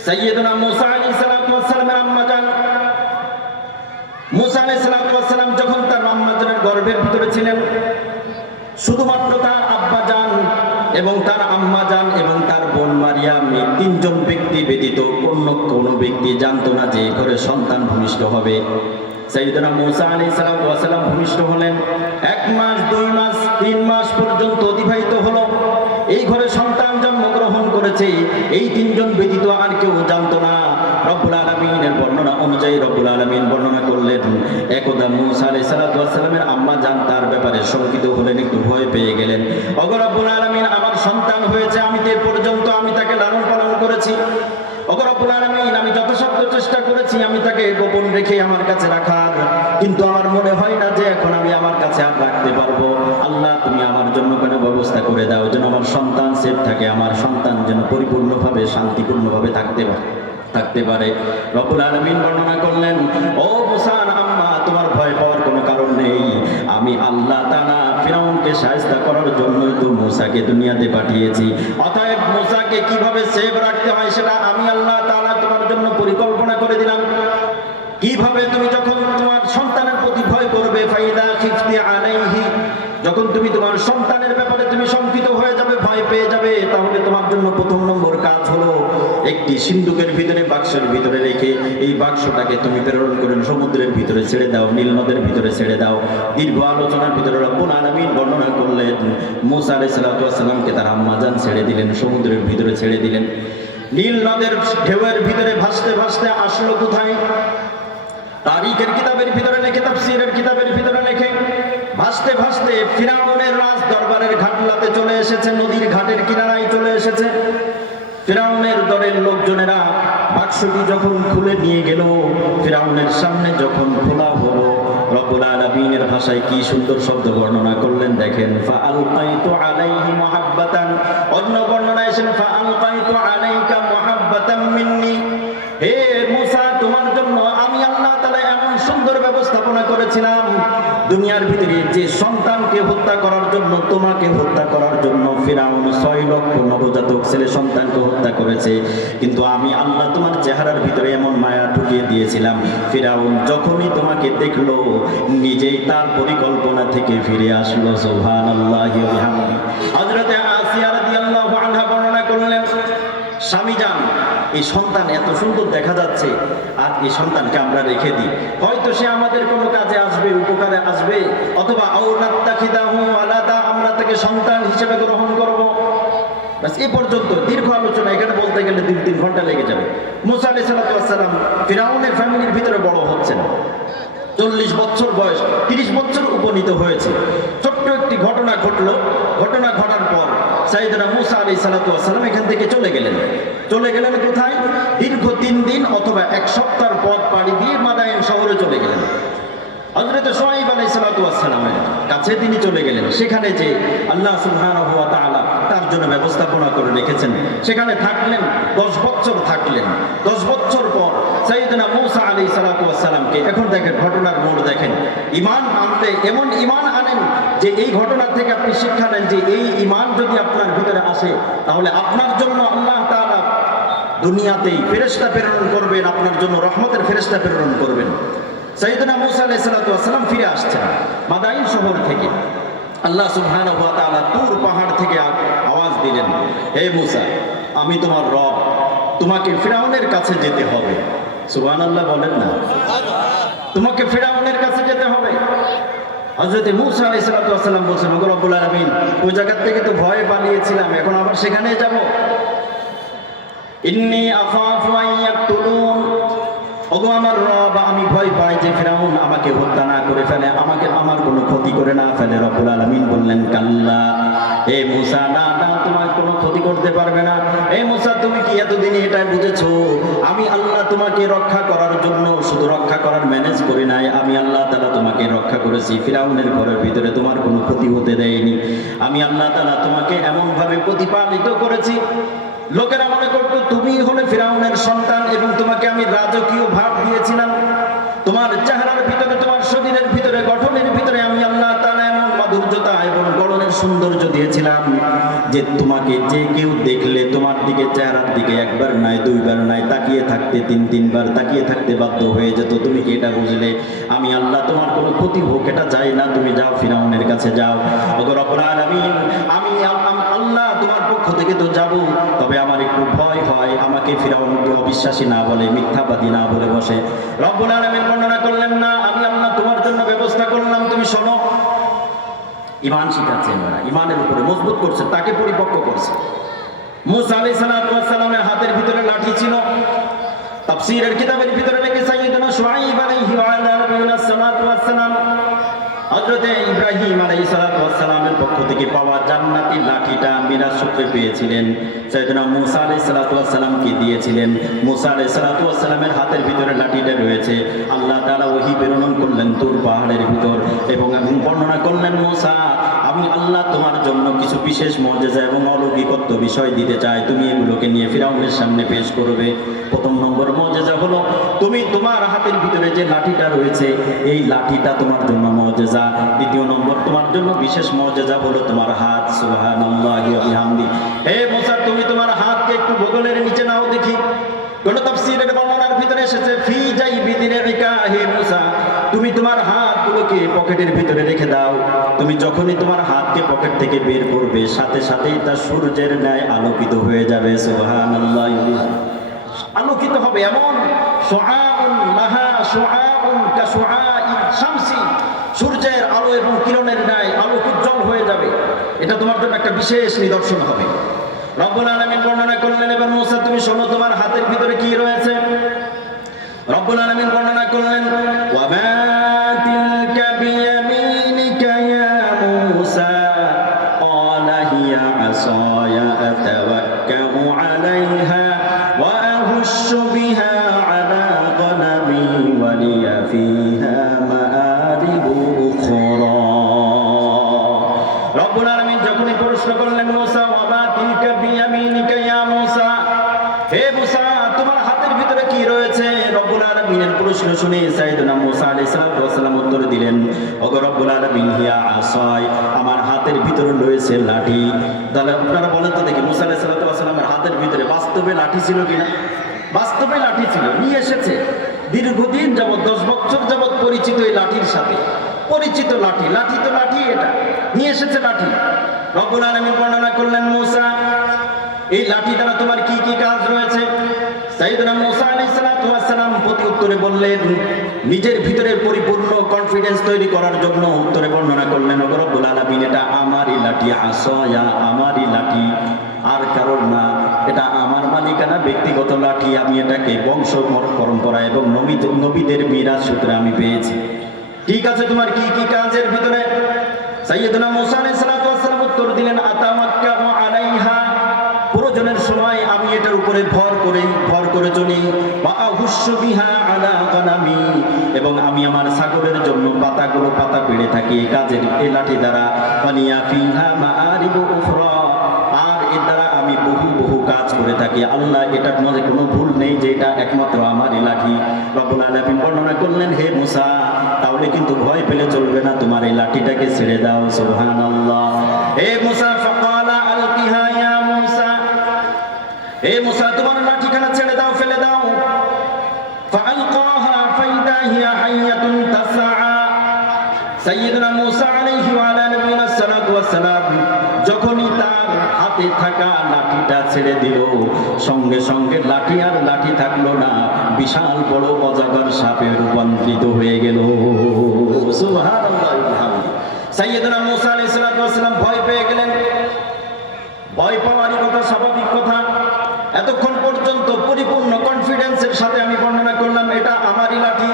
সাইয়েদনা মূসা আলাইহিস সালাতু ওয়াস সালামের আম্মা জান, মূসা আলাইহিস সালাতু ওয়াস সালাম যখন তার আম্মা জানের গর্ভের ভিতরে ছিলেন, শুধুমাত্র তার আব্বা জান এবং তার আম্মা জান এবং তার বোন মারিয়াম, এই 3 জন ব্যক্তি ব্যতীত অন্য কোনো ব্যক্তি জানতো না যে ঘরে সন্তান ভূমিষ্ঠ হবে। সাইয়েদনা মূসা আলাইহিস সালাতু ওয়াস সালাম ভূমিষ্ঠ হলেন। 1 মাস, 2 মাস, 3 মাস পর্যন্ত অতিবাহিত হলো। এই ঘরে সন্তান জন্মগ্রহণ করেছে, এই 3 জন ব্যতীত আর কেউ জানতো না। রব্বুল আলামিনের বর্ণনা অনুযায়ী রব্বুল আলামিন বর্ণনা করলেন, একদা মূসা আলাইহিস সালাতু ওয়াস সালামের আম্মা জান তার ব্যাপারে শঙ্কিত হলেন, একটু ভয় পেয়ে গেলেন। ওগো রব্বুল আলামিন, আমার সন্তান হয়েছে, আমি তো এ পর্যন্ত আমি তাকে লালন পালন করেছি। ওগো রব্বুল আলামিন, আমি যথাসাধ্য চেষ্টা করেছি আমি তাকে গোপন রেখে আমার কাছে রাখার, কিন্তু আমার মনে হয় না যে এখন আমি আমার কাছে আর রাখতে পারবো। আল্লাহ তুমি আমার জন্য কোনো ব্যবস্থা করে দাও, যেন আমার সন্তান সেফ থাকে, আমার সন্তান যেন পরিপূর্ণভাবে শান্তিপূর্ণভাবে থাকতে পারে। রব্বুল আলামিন বর্ণনা করলেন, ও মূসার আম্মা, তোমার ভয় পাওয়ার কোনো কারণ নেই। আমি আল্লাহ তাআলা ফিরাউনকে শায়েস্তা করার জন্যই তো মূসাকে দুনিয়াতে পাঠিয়েছি। অতএব মূসাকে কিভাবে সেভ রাখতে হয় সেটা আমি আল্লাহ তাআলা তোমার জন্য পরিকল্পনা করে দিলাম। কিভাবে তুমি যখন তোমার সন্তানের প্রতি ভয় করবে, ফাইদা খিফতি আলাইহি, যখন তুমি তোমার সন্তানের ব্যাপারে তুমি শঙ্কিত হয়ে যাবে, ভয় পেয়ে যাবে, তাহলে তোমার জন্য প্রথম নম্বর কাজ হলো একটি সিন্ধুকের ভিতরে, বাক্সের ভিতরে রেখে এই বাক্সটাকে তুমি প্রেরণ করে সমুদ্রের ভিতরে ছেড়ে দাও, নীল নদের ভিতরে ছেড়ে দাও। দীর্ঘ আলোচনার ভিতরে রব্বুল আলামিন বর্ণনা করলেন মূসা আলাইহিস সালাতু ওয়াস সালামকে তার আম্মাজান ছেড়ে দিলেন, সমুদ্রের ভিতরে ছেড়ে দিলেন। নীল নদের ঢেউয়ের ভিতরে ভাসতে ভাসতে আসলো কোথায়? তারিখের কিতাবের ভিতরে লেখে, তাফসীরের কিতাবের ভিতরে লেখে, ভাসতে ভাসতে ফিরাউনের রাজ দরবারের ঘাটলাতে চলে এসেছে, নদীর ঘাটের কিনারায় চলে এসেছে। ফিরাউনের দলের লোকজনেরা বাক্সটি যখন খুলে নিয়ে গেল, ফিরাউনের সামনে যখন খোলা হলো, রব্বুল আলামিনের ভাষায় কি সুন্দর শব্দ বর্ণনা করলেন দেখেন, ফাআলকাইতু আলাইহি মুহাব্বাতান, অন্য বর্ণনায় এসেছে ফাআলকাইতু আলাইকা মুহাব্বাতাম মিন্নি। হে মূসা, তোমার জন্য আমি আল্লাহ তাআলা এমন সুন্দর ব্যবস্থাপনা করেছিলাম, দুনিয়ার ভিতরে যে সন্তানকে হত্যা করার জন্য, তোমাকে হত্যা করার জন্য ফিরাউন 6 লক্ষ নবজাতক ছেলে সন্তানকে হত্যা করেছে, কিন্তু আমি আল্লাহ তোমার চেহারার ভিতরে এমন মায়া ঢুকিয়ে দিয়েছিলাম, ফিরাউন যখনই তোমাকে দেখলো নিজেই তার পরিকল্পনা থেকে ফিরে আসলো। সুবহানাল্লাহি ওয়া বিহামদিহি। হযরত আসিয়া রাদিয়াল্লাহু আনহা বর্ণনা করলেন, স্বামী যান, এই সন্তান এত সুন্দর দেখা যাচ্ছে, আর এই সন্তানকে আমরা রেখে দিই, হয়তো সে আমাদের কোনো কাজে আসবে, উপকারে আসবে, অথবা আওলাত্তাখিদাহু আলাদা, আমরা তাকে সন্তান হিসেবে গ্রহণ করব। বাস এই পর্যন্ত দীর্ঘ আলোচনা, এখানে বলতে গেলে 2-3 ঘন্টা লেগে যাবে। মূসা আলাইহিস সালাতু ওয়াস সালাম ফিরাউনের ফ্যামিলির ভিতরে বড় হচ্ছেন, 40 বছর বয়স, 30 বছর উপনীত হয়েছে। ছোট্ট একটি ঘটনা ঘটলো, ঘটনা ঘটার পর সাইয়েদনা মূসা আলাইহিস সালাতু ওয়াস সালাম এখান থেকে চলে গেলেন কোথায়? দীর্ঘ 3 দিন অথবা 1 সপ্তাহ পথ পাড়ি দিয়ে মাদায়েন শহরে চলে গেলেন। হযরত শুআয়ব আলাইহিস সালাতু ওয়াস সালামের কাছে তিনি চলে গেলেন, সেখানে যে আল্লাহ সুবহানাহু ওয়া তাআলা তার জন্য ব্যবস্থাপনা করে রেখেছেন, সেখানে থাকলেন, 10 বছর থাকলেন। 10 বছর পর সাইয়েদনা মূসা আলাইহিস সালাতু ওয়াস সালামকে, এখন দেখেন ঘটনার মোড় দেখেন, ঈমান আনতে এমন ঈমান আনেন যে এই ঘটনা থেকে আপনি শিক্ষা নেন যে এই ঈমান যদি আপনার ভিতরে আসে, তাহলে আপনার জন্য আল্লাহ তাআলা দুনিয়াতেই ফেরেশতা প্রেরণ করবেন, আপনার জন্য রহমতের ফেরেশতা প্রেরণ করবেন। সাইয়েদনা মূসা আলাইহিস সালাতু ওয়াস সালাম ফিরে আসছেন মাদাইন শহর থেকে। আল্লাহ সুবহানাহু ওয়া তাআলা তুর পাহাড় থেকে আওয়াজ দিলেন, হে মূসা, আমি তোমার রব, তোমাকে ফিরাউনের কাছে যেতে হবে। সুবহানাল্লাহ বলেন না, তোমাকে ফিরাউনের কাছে যেতে হবে। হযরত মূসা আলাইহিস সালাতু ওয়াস সালাম বলছেন, ওগো রব্বুল আলামিন, ওই জায়গা থেকে তো ভয়ে পালিয়েছিলাম, এখন আবার সেখানে যাব। ইন্নী আখাফু আন ইয়াকতুলুন, ওগো আমার রব, আমি ভয় পাই যে ফিরাউন আমাকে হত্যা না করে ফেলে, আমার কোনো ক্ষতি করে না ফেলে। রব্বুল আলামিন বললেন, কাল্লা, হে মূসা, না না, তোমার কোনো ক্ষতি করতে পারবে না। হে মূসা, তুমি কি এতদিনে এটা বুঝেছো আমি আল্লাহ তোমাকে রক্ষা করার জন্য শুধু রক্ষা করার ম্যানেজ করি নাই, আমি আল্লাহ তাআলা তোমাকে রক্ষা করেছি, ফিরাউনের ঘরের ভিতরে তোমার কোনো ক্ষতি হতে দেয়নি। আমি আল্লাহ তাআলা তোমাকে এমনভাবে প্রতিপালিত করেছি, লোকেরা মনে করতো তুমি হলে ফিরাউনের সন্তান এবং তোমাকে আমি রাজকীয় ভাব দিয়েছিলাম। তোমার চেহারার ভিতরে, তোমার শরীরের ভিতরে, গঠনের ভিতরে আমি আল্লাহ তাআলা এমন মাধুর্যতা এবং গঠনের সৌন্দর্য দিয়েছিলাম যে তোমাকে যে কেউ দেখলে তোমার দিকে, চেহারার দিকে একবার নয়, 2 বার নয়, তাকিয়ে থাকতে 3 বার তাকিয়ে থাকতে বাধ্য হয়ে যেত। তুমি কি এটা বুঝলে? আমি আল্লাহ তোমার কোনো ক্ষতি হোক এটা চাই না, তুমি যাও, ফিরাউনের কাছে যাও। ওগো রব্বুল আলামিন, আমি আল্লাহ তোমার পক্ষ থেকে তো যাব, তবে আমার একটু ভয় হয় আমাকে ফিরাউন অবিশ্বাসী না বলে, মিথ্যাবাদী না বলে বসে। রব্বুল আলামিন বর্ণনা করলেন, না, আমি আল্লাহ তোমার জন্য ব্যবস্থা করলাম, তুমি শোনো। ঈমান শিখাচ্ছেন, ঈমানের উপরে মজবুত করছে, তাকে পরিপক্ক করছে। মূসা আলাইহিস সালাতু ওয়াস সালামের হাতের ভিতরে লাঠি ছিল। তাফসীরের কিতাবের ভিতরে লেখে সাইয়েদনা শুআয়ব আলাইহি ওয়া আলা নবিয়িনা সালাতু ওয়াস সালাম হযরত ইব্রাহিম আলাইহিস সালাতু ওয়াস সালামের পক্ষ থেকে পাওয়া জান্নাতি লাঠিটা মিরাজ সূত্রে পেয়েছিলেন, সাইয়েদনা মূসা আলাইহিস সালাতু ওয়াস সালামকে দিয়েছিলেন। মূসা আলাইহিস সালাতু ওয়াস সালামের হাতের ভিতরে লাঠিটা রয়েছে। আল্লাহ তাআলা ওহী প্রেরণ করলেন তুর পাহাড়ের ভিতর এবং বর্ণনা করলেন, মূসা, আমি আল্লাহ তোমার জন্য কিছু বিশেষ মর্যাদা এবং অলৌকিকত্ব বিষয় দিতে চায়, তুমি এগুলোকে নিয়ে ফিরাউনের সামনে পেশ করবে। প্রথম নম্বর মর্যাদা হলো তুমি তোমার হাতের ভিতরে যে লাঠিটা রয়েছে এই লাঠিটা তোমার জন্য মর্যাদা। দ্বিতীয় নম্বর তোমার জন্য বিশেষ মর্যাদা হলো তোমার হাত। সুবহানাল্লাহি ওয়া বিহামদি। হে মুসা, তুমি তোমার হাতকে একটু বগলের নিচে নাও দেখি। কোন তাফসীরের বর্ণনার ভিতরে এসেছে ফি জাইবি দিনিকা, হে মুসা তুমি তোমার হাতগুলোকে পকেটের ভিতরে রেখে দাও। তুমি যখনই তোমার হাতকে পকেট থেকে বের করবে সাথে সাথেই তা সূর্যের ন্যায় আলোকিত হয়ে যাবে। সুবহানাল্লাহ, আলোকিত হবে এমন শুআউন লাহা শুআউন কা শুআই শামসি, সূর্যের আলো এবং কিরণের ন্যায় আলোক উজ্জ্বল হয়ে যাবে। এটা তোমার জন্য একটা বিশেষ নিদর্শন হবে। রব্বুল আলামিন বর্ণনা করলেন, এবার মুসা তুমি শোনো তোমার হাতের ভিতরে কি রয়েছে। রব্বুল আলামিন বর্ণনা করলেন, ওয়া মা তিলকা বিয়ামিনিকা ইয়া মূসা ক্বালা হিয়া আসায়া আতাওয়াক্কাউ আলাইহা ওয়া আহুশশু বিহা আলা গনামি ওয়া লিয়া ফিহা মাআরিবু উখরা। রব্বুল আলামিন যখনই প্রশ্ন করলেন মুসা, ওয়া মা তিলকা বিয়ামিনিকা ইয়া মূসা, হে মুসা তোমার হাতের ভিতরে কি রয়েছে। রব্বুল আলামিনের প্রশ্ন শুনে সাইয়েদনা মুসা আলাইহিস সালাম উত্তর দিলেন, ওগো রব্বুল আলামিন, হিয়া আসায়, আমার হাতের ভিতরে রয়েছে লাঠি। তাহলে আপনারা বলেন তো দেখি, মুসা আলাইহিস সালামের হাতের ভিতরে বাস্তবে লাঠি ছিল কিনা? বাস্তবে লাঠি ছিল, নিয়ে এসেছে। দীর্ঘদিন যাবৎ 10 বছর যাবৎ পরিচিত এই লাঠির সাথে, পরিচিত লাঠি, লাঠি তো লাঠি, এটা নিয়ে এসেছে লাঠি। রব্বুল আলামিন বর্ণনা করলেন, মুসা এই লাঠি দ্বারা তোমার কি কি কাজ রয়েছে। সাইয়েদনা মুসা আলাইহিস সালাম প্রতি উত্তরে বললেন, নিজের ভিতরে পরিপূর্ণ কনফিডেন্স তৈরি করার জন্য উত্তরে বর্ণনা করলেন, ওগো রব্বুল আলামিন, এটা আমারই লাঠি, আসায়া আমারই লাঠি, আর কারণ না, এটা আমার মালিকানা ব্যক্তিগত লাঠি। আমি এটাকে বংশ পরম্পরা এবং নবীদের মিরাজ সূত্রে আমি পেয়েছি। ঠিক আছে, তোমার কি কি কাজের ভিতরে। সাইয়েদনা মুসা আলাইহিস সালাম উত্তর দিলেন, আতাওয়াক্কাউ আলাইহা, প্রয়োজনের সময় আমি এটার উপরে ভর করে চলি। ওয়া আহুশশু বিহা আলা গনামি, এবং আমি আমার ছাগলের জন্য পাতা পেড়ে থাকি এই কাজের এই লাঠি দ্বারা। ওয়ালিয়া ফিহা মাআরিবু উখরা, আর এর দ্বারা আমি বহু কাজ করে থাকি। আল্লাহ, এটার মধ্যে কোনো ভুল নেই যে এটা একমাত্র আমারই লাঠি। রব্বুল আলামিন বর্ণনা করলেন, হে মুসা তাহলে কিন্তু ভয় পেলে চলবে না, তোমার এই লাঠিটাকে ছেড়ে দাও। সুবহানাল্লাহ। হে মুসা ফাকালা আলকিহা ইয়া মুসা, হে মুসা তোমার লাঠিখানা ছেড়ে দাও, ফেলে দাও। ফাআলকাহা ফাইদা হিয়া হাইয়াতুন তাসআ। সাইয়েদনা মুসা আলাইহি ওয়া আলা নবিয়িনা সাল্লাতু ওয়াস সালাম যখনই তার হাতে থাকা লাঠিটা ছেড়ে দিল, সঙ্গে সঙ্গে লাঠি আর লাঠি থাকলো না, বিশাল বড় অজগর সাপে রূপান্তরিত হয়ে গেল। সুবহানাল্লাহ। সাইয়েদনা মুসা আলাইহিস সালাম ভয় পেয়ে গেলেন। ভয় পাওয়ারই কথা, স্বাভাবিক কথা। এতক্ষণ পর্যন্ত পরিপূর্ণ কনফিডেন্সের সাথে আমি বর্ণনা করলাম এটা আমারই লাঠি।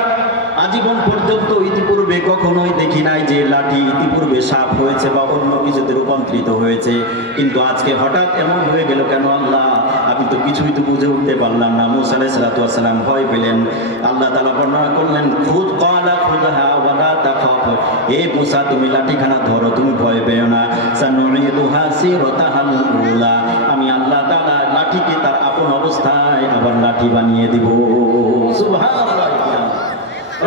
আজীবন পর্যন্ত ইতিপূর্বে কখনোই দেখি নাই যে লাঠি ইতিপূর্বে সাপ হয়েছে বা অন্য কিছুতে রূপান্তরিত হয়েছে, কিন্তু আজকে হঠাৎ এমন হয়ে গেল কেন আল্লাহ, আমি তো কিছুই তো বুঝে উঠতে পারলাম না। মুসা আলাইহিস সালাম ভয় পেলেন। আল্লাহ তাআলা বর্ণনা করলেন, খুদ ক্বালা খুযহা ওয়া লা তাখাফ, হে মুসা তুমি লাঠিখানা ধরো, তুমি ভয় পেও না। সানুঈদুহা সিরাতাহাল উলা, আমি আল্লাহ তাআলা লাঠিকে তার আপন অবস্থায় আবার লাঠি বানিয়ে দিব। সুবহানাল্লাহ।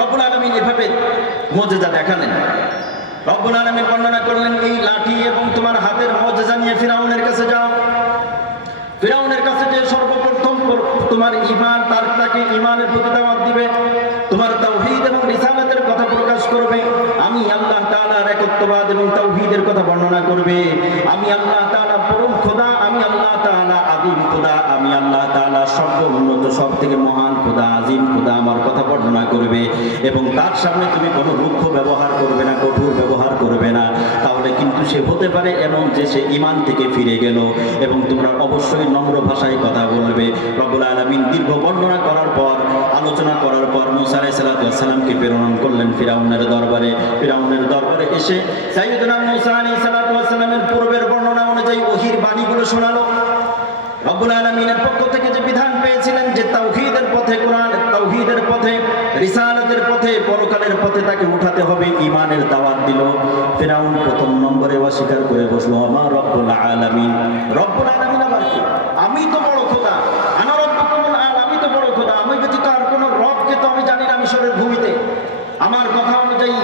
রব্বুল আলামিন এভাবে মুজিজা দেখালেন। রব্বুল আলামিন বর্ণনা করলেন, এই লাঠি এবং তোমার হাতের মুজিজা নিয়ে ফিরাউনের কাছে যাও। ফিরাউনের কাছে যে সর্বপ্রথম তোমার ঈমান, তাকে ঈমানের প্রতি দাওয়াত দিবে, তোমার তাওহীদ এবং রিসালাতের কথা প্রকাশ করবে। আমি আল্লাহ তাআলার একত্ববাদ এবং তাওহীদের কথা বর্ণনা করবে। আমি আল্লাহ তাআলা পরম খোদা, আমি আল্লাহ তাআলা আদিম খোদা, আমি আল্লাহ তাআলা সর্বোন্নত, সবথেকে মহান খোদা, আজিম খোদা, আমার কথা বর্ণনা করবে। এবং তার সামনে তুমি কোনো রুক্ষ ব্যবহার করবে না, কঠোর ব্যবহার করবে না। তাহলে কিন্তু সে হতে পারে এমন যে সে ঈমান থেকে ফিরে গেল। এবং তোমরা অবশ্যই নম্র ভাষায় কথা বলবে। রব্বুল আলামিন দীর্ঘ বর্ণনা করার পর, আলোচনা করার পর মুসা আলাইহিস সালামকে প্রেরণ করলেন ফিরাউনের দরবারে। ফিরাউনের দরবারে এসে সাইয়েদনা মুসা আলাইহিস সালামের পূর্বের বর্ণনা অনুযায়ী ওহীর বাণীগুলো শোনালো। রব্বুল আলামিনের পক্ষ থেকে যে বিধান পেয়েছিলেন যে তাওহীদের পথে, কোরআন তাওহীদের পথে, রিসালাতের পথে, পরকালের পথে তাকে উঠাতে হবে, ঈমানের দাওয়াত দিল। ফিরাউন প্রথম নম্বর নম্বরে অস্বীকার করে বসলো আমার রব্বুল আলামিন। রব্বুল আলামিন আবার কি? আমি তো বড় খোদা, আনা রব্বুকুমুল আলা, আমি তো বড় খোদা, আমি ব্যতীত আর কোনো রবকে তো আমি জানি না মিশরের ভূমিতে। আমার কথা অনুযায়ী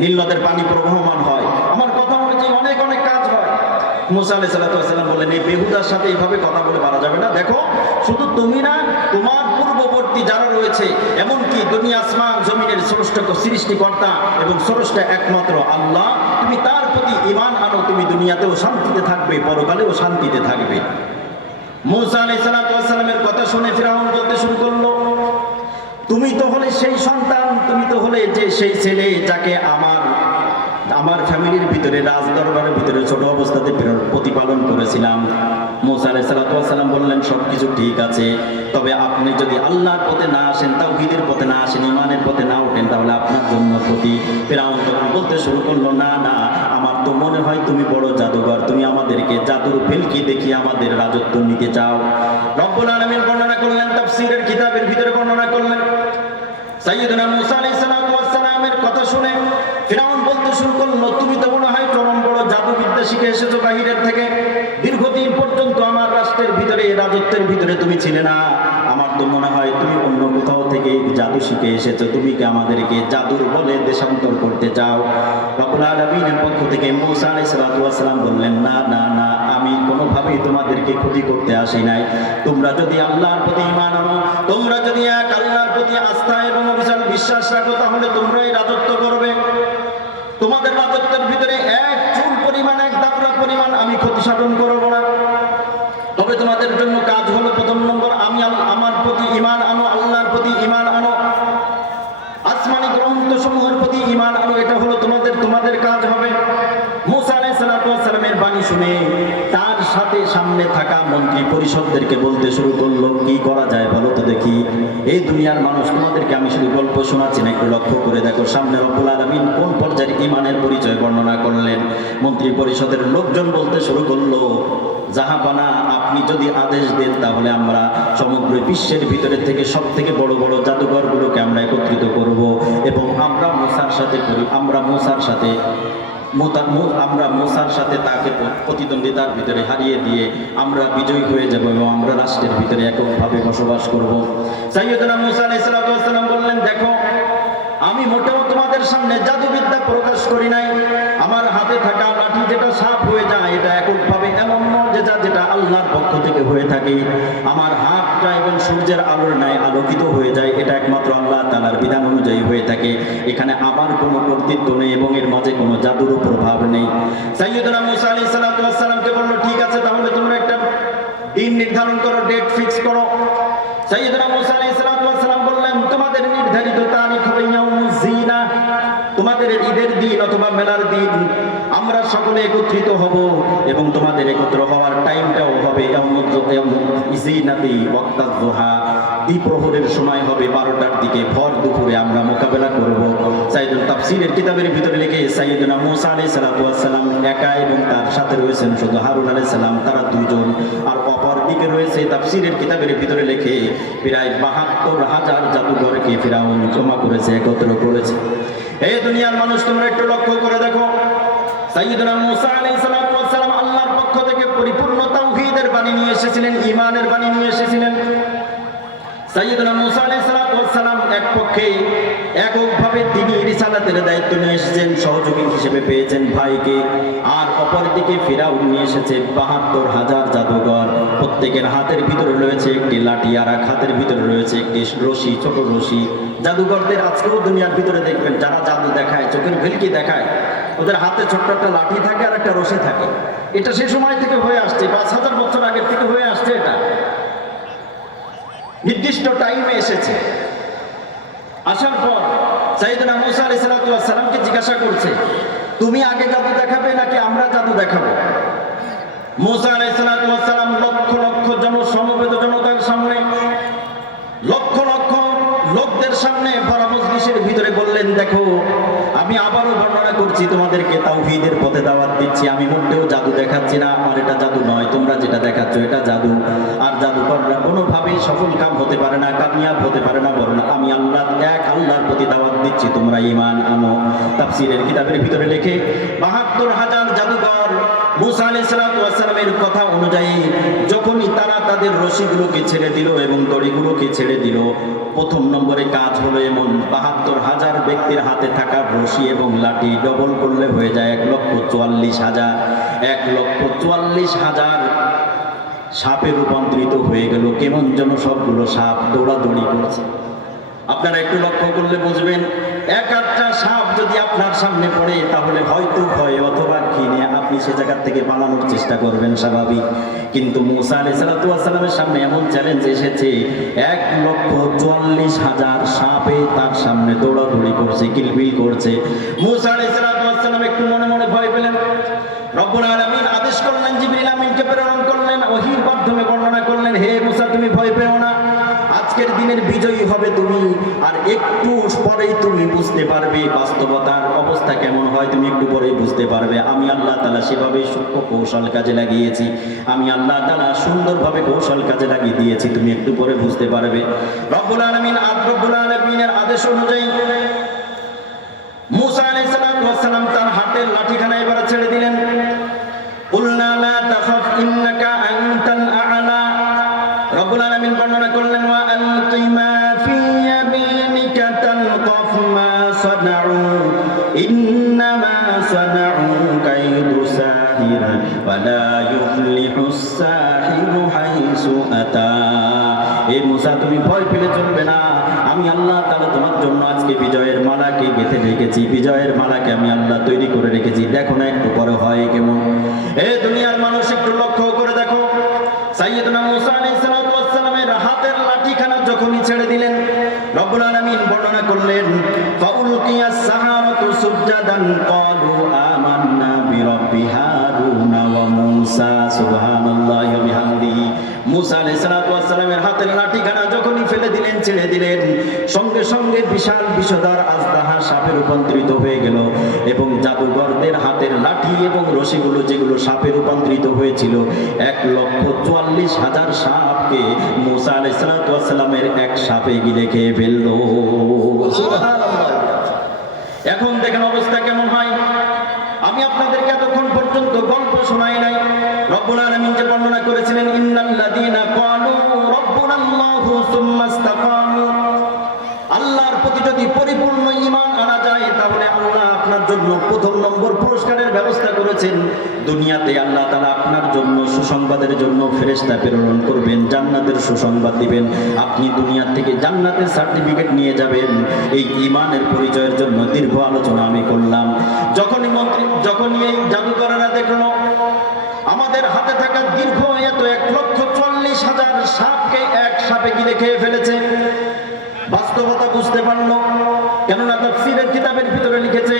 নীল নদের পানি প্রবহমান হয়, আমার কথা অনুযায়ী অনেক অনেক কাজ হয়। মুসা আলাইহিস সালাম বললেন, এই বেহুদার সাথে এইভাবে কথা বলে পারা যাবে না। দেখো, শুধু তুমি না, তোমার পূর্ববর্তী যারা রয়েছে, এমনকি দুনিয়া আসমান জমিনের স্রষ্টা সৃষ্টিকর্তা এবং স্রষ্টা একমাত্র আল্লাহ, তুমি তার প্রতি ঈমান আনো, তুমি দুনিয়াতেও শান্তিতে থাকবে, পরকালেও শান্তিতে থাকবে। মুসা আলাইহিস সালামের কথা শুনে ফিরআউন বলতে শুরু করলো, তুমি তো হলে সেই সন্তান, তুমি তো হলে যে সেই ছেলে যাকে আমার ফ্যামিলির ভিতরে, রাজ দরবারের ভিতরে ছোট অবস্থাতে প্রতিপালন করেছিলাম। মুসা আলাইহিস সালাম বললেন, সবকিছু ঠিক আছে, তবে আপনি যদি আল্লাহর পথে না আসেন, তাওহীদের পথে না আসেন, ঈমানের পথে না ওঠেন, তাহলে আপনার জন্য ক্ষতি। ফিরআউন তখন বলতে শুরু করলো, না না, আমার তো মনে হয় তুমি বড় জাদুঘর, তুমি আমাদেরকে জাদুর ভেলকি দেখিয়ে আমাদের রাজত্ব নিতে চাও। রব্বুল আলামিন বর্ণনা করলেন, তাফসীরের কিতাবের ভিতরে বর্ণনা করলেন, সাইয়্যিদুনা মুসা আলাইহিস সালামের কথা শুনে ফিরআউন বলতে শুরু করলো, তুমি তো মনে হয় চরম বড় জাদুবিদ্যা শিখে এসেছো বাহিরের থেকে, দীর্ঘদিন পর্যন্ত আমার রাষ্ট্রের ভিতরে, রাজত্বের ভিতরে তুমি ছিলে না। আমার তো মনে হয় তুমি অন্য কোথাও থেকে জাদু শিখে এসেছো, তুমি কি আমাদেরকে জাদুর বলে দেশান্তর করতে চাও? রব্বুল আলামিনের পক্ষ থেকে মুসা আলাইহিস সালাম বললেন, না না না, আমি কোনোভাবেই তোমাদেরকে ক্ষতি করতে আসি নাই। তোমরা যদি আল্লাহর প্রতি ঈমান আনো, তোমরা যদি এক আল্লাহর প্রতি আস্থা এবং অবিচল বিশ্বাস রাখো, তাহলে তোমরাই রাজত্ব করবে। তোমাদের রাজত্বের ভিতরে এক চুল পরিমাণ, এক দাবড়া পরিমাণ আমি ক্ষতি সাধন করবো না। তবে তোমাদের জন্য কাজ হলো, প্রথম নম্বর, আমি আমার প্রতি ঈমান আনো, আল্লাহর প্রতি ঈমান আনো, আসমানি গ্রন্থ সমূহের প্রতি ঈমান আনো, এটা হলো তোমাদের কাজ হবে। মুসা আলাইহিস সালামের বাণী শুনে তার সাথে সামনে থাকা মন্ত্রী পরিষদদেরকে বলতে শুরু করলো, কি করা যায় বলো তো দেখি। এই দুনিয়ার মানুষ, তোমাদেরকে আমি শুধু গল্প শোনাচ্ছি না, একটু লক্ষ্য করে দেখো সামনে রব্বুল আলামিন কোন পর্যায়ের ঈমানের পরিচয় বর্ণনা করলেন। মন্ত্রী পরিষদের লোকজন বলতে শুরু করলো, জাহাপানা, আপনি যদি আদেশ দেন তাহলে আমরা সমগ্র বিশ্বের ভিতরে থেকে সব থেকে বড় বড় জাদুঘরগুলোকে আমরা একত্রিত করব এবং আমরা মুসার সাথে তাকে প্রতিদ্বন্দ্বিতার ভিতরে হারিয়ে দিয়ে আমরা বিজয়ী হয়ে যাব এবং আমরা রাষ্ট্রের ভিতরে এককভাবে বসবাস করব। সাইয়্যিদুনা মুসা আলাইহিস সালাম বললেন, দেখো, আমি মোটেও তোমাদের সামনে জাদুবিদ্যা প্রকাশ করি নাই। আমার হাতে থাকা লাঠি যেটা সাপ হয়ে যায়, এটা এককভাবে এমন মুজিজা যেটা আল্লাহর পক্ষ থেকে হয়ে থাকে। আমার হাতটা এবং সূর্যের আলোর ন্যায় আলোকিত হয়ে যায়, এটা একমাত্র আল্লাহ তাআলার বিধান অনুযায়ী হয়ে থাকে। এখানে আমার কোনো কর্তৃত্ব নেই এবং এর মাঝে কোনো জাদুর প্রভাব নেই। সাইয়্যিদুনা মুসা আলাইহিস সালামকে বললো, ঠিক আছে, তাহলে তোমরা একটা দিন নির্ধারণ করো, ডেট ফিক্স করো। সাইয়্যিদুনা মুসা আলাইহিস সালাম বললেন, তোমাদের নির্ধারিত তারিখ হবে ইয়াউমুজ জিনা, তোমাদের ঈদের দিন অথবা মেলার দিন আমরা সকলে একত্রিত হব এবং তোমাদের একত্র হওয়ার টাইমটাও হবে দ্বিপ্রহরের সময় হবে, 12টার দিকে, ভর দুপুরে আমরা মোকাবেলা করব। সাইয়্যিদুল তাফসীরের কিতাবের ভিতরে লিখে, সাইয়্যিদুনা মুসা আলাইহিস সালাম একা এবং তার সাথে রয়েছেন শুধু হারুন আলাইহিস সালাম, তারা দুইজন। আর অপর দিকে রয়েছে তাফসীরের কিতাবের ভিতরে লিখে প্রায় 72,000 জাদুঘরকে ফিরআউন জমা করেছে, একত্র করেছে। এই দুনিয়ার মানুষ, তোমরা একটু লক্ষ্য করে দেখো, সাইয়্যিদুনা মুসা আলাইহিস সালাম আল্লাহর পক্ষ থেকে পরিপূর্ণ তাওহীদের বাণী নিয়ে এসেছিলেন, ঈমানের বাণী নিয়ে এসেছিলেন। সাইয়্যিদুনা মুসা আলাইহিস সালাম এক পক্ষে এককভাবে তিনি রিসালাতের দায়িত্ব নিয়ে এসেছেন, সহযোগী হিসেবে পেয়েছেন ভাইকে। আর অপর দিকে ফিরআউন নিয়ে এসেছে 72,000 জাদুঘর, প্রত্যেকের হাতের ভিতরে রয়েছে একটি লাঠি, আর এক হাতের ভিতরে রয়েছে একটি রশি, ছোট রশি। জাদুঘরদের আজকেও দুনিয়ার ভিতরে দেখবেন, যারা জাদু দেখায়, চোখের ভেলকি দেখায়, ওদের হাতে ছোট্ট একটা লাঠি থাকে আর একটা রশি থাকে। এটা সে সময় থেকে হয়ে আসছে, 5,000 বছর আগের থেকে হয়ে আসছে। এটা নির্দিষ্ট টাইমে এসেছে। আসার পর সাইয়্যিদুনা মুসা আলাইহিস সালামকে জিজ্ঞাসা করছে, তুমি আগে জাদু দেখাবে নাকি আমরা জাদু দেখাবো? মুসা আলাইহিস সালাম লক্ষ লক্ষ সমবেত জনতার সামনে, লক্ষ লক্ষ লোকদের সামনে ভরা মজলিসের ভিতরে বললেন, দেখো আমি আবারও বর্ণনা করছি, তোমাদেরকে তাওহীদের পথে দাওয়াত দিচ্ছি। আমি মোটেও জাদু দেখাচ্ছি না, আমার এটা জাদু নয়, তোমরা যেটা দেখাচ্ছ এটা জাদু। আর জাদুকররা কোনোভাবেই সফল কাম হতে পারে না, কামিয়াব হতে পারে না, বরং আমি আল্লাহ এক আল্লাহর প্রতি দাওয়াত দিচ্ছি, তোমরা ঈমান আনো। তাফসীরের কিতাবের ভিতরে লেখে ৭২,০০০ জাদুকর মূসা আলাইহিস সালামের কথা অনুযায়ী যখনই তারা তাদের রশিগুলোকে ছেড়ে দিল এবং দড়িগুলোকে ছেড়ে দিল, প্রথম নম্বরে কাজ হলো এমন ৭২,০০০ ব্যক্তির হাতে থাকা রশি এবং লাঠি ডবল করলে হয়ে যায় ১,৪৪,০০০। ১,৪৪,০০০ সাপে রূপান্তরিত হয়ে গেল। কেমন যেন সবগুলো সাপ দৌড়াদৌড়ি করছে। আপনারা একটু লক্ষ্য করলে বুঝবেন, এক একটা সাপ যদি আপনার সামনে পড়ে তাহলে হয়তো ভয় অথবা ঘৃণে আপনি সে জায়গার থেকে পালানোর চেষ্টা করবেন, স্বাভাবিক। কিন্তু মূসা আলাইহিস সালামের সামনে এমন চ্যালেঞ্জ এসেছে, ১,৪৪,০০০ সাপে তার সামনে দৌড়াদৌড়ি করছে, কিলবিল করছে। মূসা আলাইহিস সালাম একটু মনে মনে ভয় পেলেন। রব্বুল আলামিন আদেশ করলেন, জিবরিল আমিনকে প্রেরণ করলেন, ওহীর মাধ্যমে বর্ণনা করলেন, হে মূসা তুমি ভয় পেও না, আজকের দিনের বিজয়ী হবে তুমি। আর একটু পরেই তুমি বুঝতে পারবে বাস্তবতার অবস্থা কেমন হয়, তুমি একটু পরেই বুঝতে পারবে। আমি আল্লাহ তাআলা সেভাবে সূক্ষ্ম কৌশল কাজে লাগিয়েছি, আমি আল্লাহ তাআলা সুন্দরভাবে কৌশল কাজে লাগিয়ে দিয়েছি, তুমি একটু পরে বুঝতে পারবে। রব্বুল আলামিনের আদেশ অনুযায়ী মূসা আলাইহিস সালাম তার হাতের লাঠিখানা এবার ছেড়ে দিলেন। কুলনা লা তাখাফ ইন্নাকা আনতাল আ'লা। রব্বুল আলামিন বর্ণনা করলেন, ওয়া আলকি মা ফি ইয়ামিনিকা তালকাফ মা সানাউ ইন্নামা সানাউ কাইদু সাহির ওয়া লা ইফলিহুস সাহিরু হাইসু আতা। হে মূসা তুমি ভয় পেলে চলবে না, আমি আল্লাহ তাআলা তোমার জন্য আজকে বিজয়ের মালাকে গেঁথে রেখেছি, বিজয়ের মালাকে আমি আল্লাহ তৈরি করে রেখেছি। দেখো না একটু পরে হয় কেমন। এ দুনিয়ার মানুষ একটু লক্ষ্য করে দেখো, সাইয়্যিদুনা মূসা আলাইহিস সালামের হাতের লাঠিখানা যখনই ছেড়ে দিলেন, রব্বুল আলামিন বর্ণনা করলেন, ফাউলকিয়াস সাহারাতু সুজদান ক্বালু আমান্না বিরাব্বি হারুনা ওয়া মূসা। সুবহানাল্লাহি ওয়া বিহামদিহি। মূসা আলাইহিস সালামের হাতের লাঠিখানা যখনই ফেলে দিলেন, ছেড়ে দিলেন, সঙ্গে সঙ্গে বিশাল বিষধর আজদাহা সাপে রূপান্তরিত হয়ে গেল। এবং জাদুঘরদের হাতের লাঠি এবং রশিগুলো যেগুলো সাপে রূপান্তরিত হয়েছিল, ১,৪৪,০০০ সাপকে মূসা আলাইহিস সালামের এক সাপে গিলে খেয়ে ফেলল। এখন দেখেন অবস্থা কেমন হয়। আমি আপনাদেরকে এতক্ষণ পর্যন্ত গল্প শোনাই নাই। রব্বুল আলামিন যে বর্ণনা করেছিলেন, ইন্নাল্লাযীনা ক্বালু রাব্বুনাল্লাহু সুম্মা ইসতাকামু, আল্লাহর প্রতি যদি পরিপূর্ণ ঈমান আনা যায় তাহলে আল্লাহ আপনার জন্য প্রথম নম্বর পুরস্কারের ব্যবস্থা করেছেন। দুনিয়াতে আল্লাহ তাআলা আপনার জন্য সুসংবাদের জন্য ফেরেশতা প্রেরণ করবেন, জান্নাতের সুসংবাদ দিবেন। আপনি দুনিয়া থেকে জান্নাতের সার্টিফিকেট নিয়ে যাবেন। এই ঈমানের পরিচয়ের জন্য দীর্ঘ আলোচনা আমি করলাম। যখনই এই জাদুকরেরা দেখলো আমাদের হাতে থাকা দীর্ঘ এত ১,৪৪,০০০ সাপকে এক সাপে গিলে খেয়ে ফেলেছে, বাস্তবতা বুঝতে পারলো। কেননা তাফসীরের কিতাবের ভিতরে লিখেছে,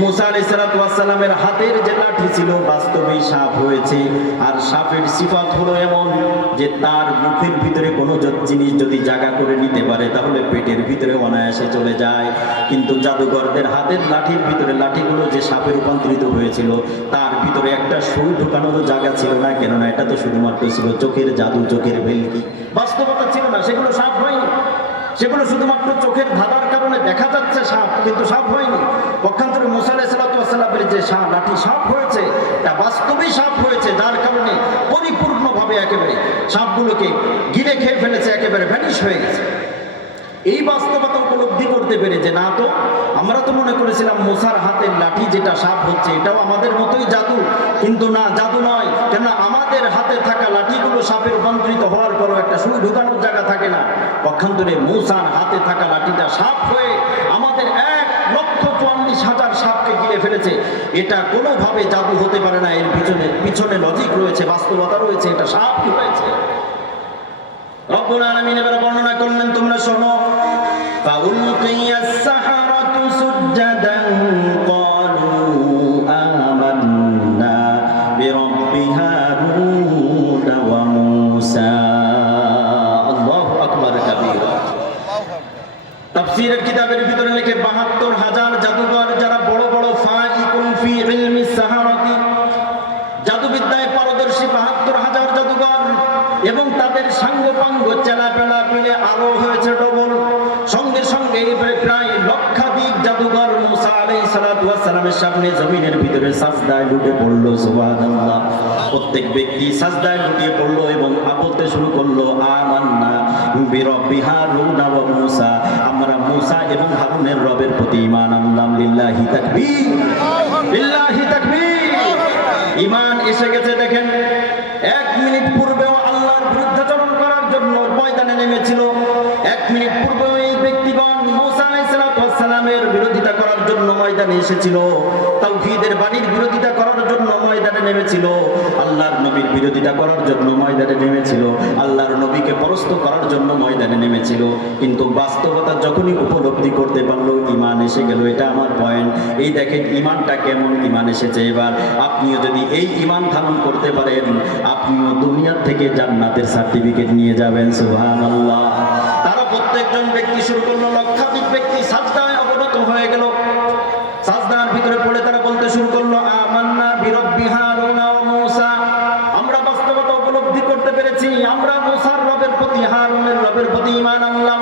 মূসা আলাইহিস সালামের হাতের যে লাঠি ছিল বাস্তবেই সাপ হয়েছে। আর সাপের সিফাত হলো এমন যে তার মুখের ভিতরে কোনো জিনিস যদি জায়গা করে নিতে পারে তাহলে পেটের ভিতরে অনায়াসে চলে যায়। কিন্তু জাদুঘরদের হাতের লাঠির ভিতরে, লাঠিগুলো যে সাপে রূপান্তরিত হয়েছিল, তার ভিতরে একটা সুই ঢুকানোর জায়গা ছিল না। কেননা এটা তো শুধুমাত্র ছিল চোখের জাদু, চোখের ভেলকি, বাস্তবতা ছিল না। সেগুলো সাপ হয়নি, সেগুলো শুধুমাত্র চোখের ধাঁধার কারণে দেখা যাচ্ছে সাপ, কিন্তু সাপ হয়নি। পক্ষান্তরে মূসা আলাইহিস সালামের যে লাঠি সাপ হয়েছে, তা বাস্তবেই সাপ হয়েছে, যার কারণে পরিপূর্ণভাবে একেবারে সাপগুলোকে গিলে খেয়ে ফেলেছে, একেবারে ভ্যানিশ হয়ে গেছে। এই বাস্তবতা উপলব্ধি করতে পেরে যে না, তো আমরা তো মনে করেছিলাম মূসার হাতের লাঠি যেটা সাপ হচ্ছে এটাও আমাদের মতোই জাদু, কিন্তু না, জাদু নয়। কেননা আমাদের হাতে থাকা লাঠিগুলো সাপে রূপান্তরিত হওয়ার পরও একটা সুই ঢুকানোর জায়গা থাকে না। পক্ষান্তরে মূসার হাতে থাকা লাঠিটা সাপ হয়ে আমাদের ১,৪৪,০০০ সাপকে গিলে ফেলেছে। এটা কোনোভাবে জাদু হতে পারে না, এর পিছনে লজিক রয়েছে, বাস্তবতা রয়েছে, এটা সাপই হয়েছে। রব্বুল আলামিন এবার বর্ণনা করলেন, তোমরা শোনো, ফাউলকিয়াস সাহারাতু সুজদান ক্বালু আমান্না বিরাব্বি হারুনা ওয়া মূসা। আল্লাহু আকবার কাবীরা। তাফসীরের কিতাবের ভিতরে ফি ইলমিস সাহারাতি, জাদুবিদ্যায় পারদর্শী ৭২,০০০ জাদুঘর এবং তাদের সাঙ্গপাঙ্গ চেলাপেলা মিলে আরো হয়েছে ডবল। সঙ্গে সঙ্গে প্রায় লক্ষাধিক জাদুঘর মুসা আলাইহিস সালাতু ওয়াস সালামের সামনে জমিনের ভিতরে সাজদায় লুটে পড়লো। সুবহানাল্লাহ। প্রত্যেক ব্যক্তি সাজদায় লুটিয়ে পড়লো এবং বলতে শুরু করলো, আমান্না বিরব্বি হারুন ওয়া মুসা, আমরা মুসা এবং হারুনের রবের প্রতি ঈমান আনলাম। লিল্লাহি তাকবীর, লিল্লাহি তাকবীর। ঈমান এসে গেছে। দেখেন, 1 মিনিট পূর্বেও আল্লাহর বিরুদ্ধাচরণ করার জন্য ময়দানে নেমেছিল। 1 মিনিট পূর্বে এই ব্যক্তিগণ মুসা আলাইহিস সালামের বিরোধিতা করার জন্য ময়দানে এসেছিল, তাওহীদের বাণীর বিরোধিতা করার জন্য ময়দানে নেমেছিল, আল্লাহর নবীর বিরোধিতা করার জন্য ময়দানে নেমেছিল, আল্লাহর নবীকে পরাস্ত করার জন্য ময়দানে নেমেছিল। কিন্তু বাস্তবতা যখনই উপলব্ধি করতে পারলো, ঈমান এসে গেল। এটা আমার পয়েন্ট। এই দেখেন ঈমানটা কেমন ঈমান এসেছে। এবার আপনিও যদি এই ঈমান ধারণ করতে পারেন, আপনিও দুনিয়ার থেকে জান্নাতের সার্টিফিকেট নিয়ে যাবেন। সুবহানাল্লাহ। তারা প্রত্যেকজন ব্যক্তি শুরু করলো, লক্ষাধিক ব্যক্তি সাজদায় অবনত হয়ে গেল। সাজদার ভিতরে পড়ে তারা বলতে শুরু করলো, আমান্না বিরব্বি হারুন ওয়া মুসা, আমরা বাস্তবতা উপলব্ধি করতে পেরেছি, আমরা মুসার রবের প্রতি, হারুনের রবের প্রতি ঈমান আনলাম,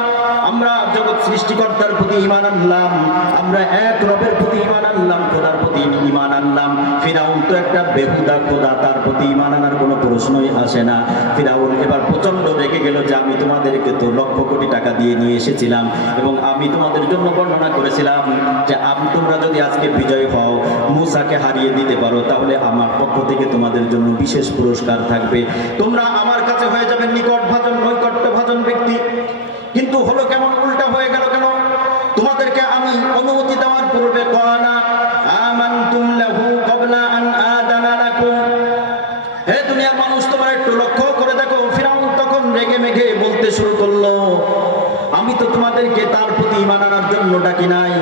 আমরা জগৎ সৃষ্টিকর্তার প্রতি ঈমান আনলাম, আমরা এক রবের প্রতি ঈমান আনলাম, খোদার প্রতি ঈমান আনলাম। ফিরাউন তো একটা বেহুদা খোদা, তার প্রতি ঈমান আনার কোনো প্রশ্নই আসে না। ফিরাউন এবার প্রচন্ড রেগে গেল যে আমি তোমাদেরকে তো লক্ষ কোটি টাকা দিয়ে নিয়ে এসেছিলাম এবং আমি তোমাদের জন্য বর্ণনা করেছিলাম যে তোমরা যদি আজকে বিজয় হও, মুসাকে হারিয়ে দিতে পারো, তাহলে আমার পক্ষ থেকে তোমাদের জন্য বিশেষ পুরস্কার থাকবে, তোমরা আমার কাছে হয়ে যাবেন নৈকট্যভাজন ব্যক্তি। কিন্তু হলো কেমন, উল্টা হয়ে গেল কেন? তোমাদেরকে আমি অনুমতি দেওয়ার পূর্বে ক্বালা আমানতুম লাহু ক্বাবলা আন আযানা লাকুম, হে দুনিয়ার মানুষ তোমরা একটু লক্ষ্য করে দেখো, ফিরাউন তখন রেগে মেগে বলতে শুরু করলো, আমি তো তোমাদেরকে তার প্রতি ঈমান আনার জন্য ডাকি নাই,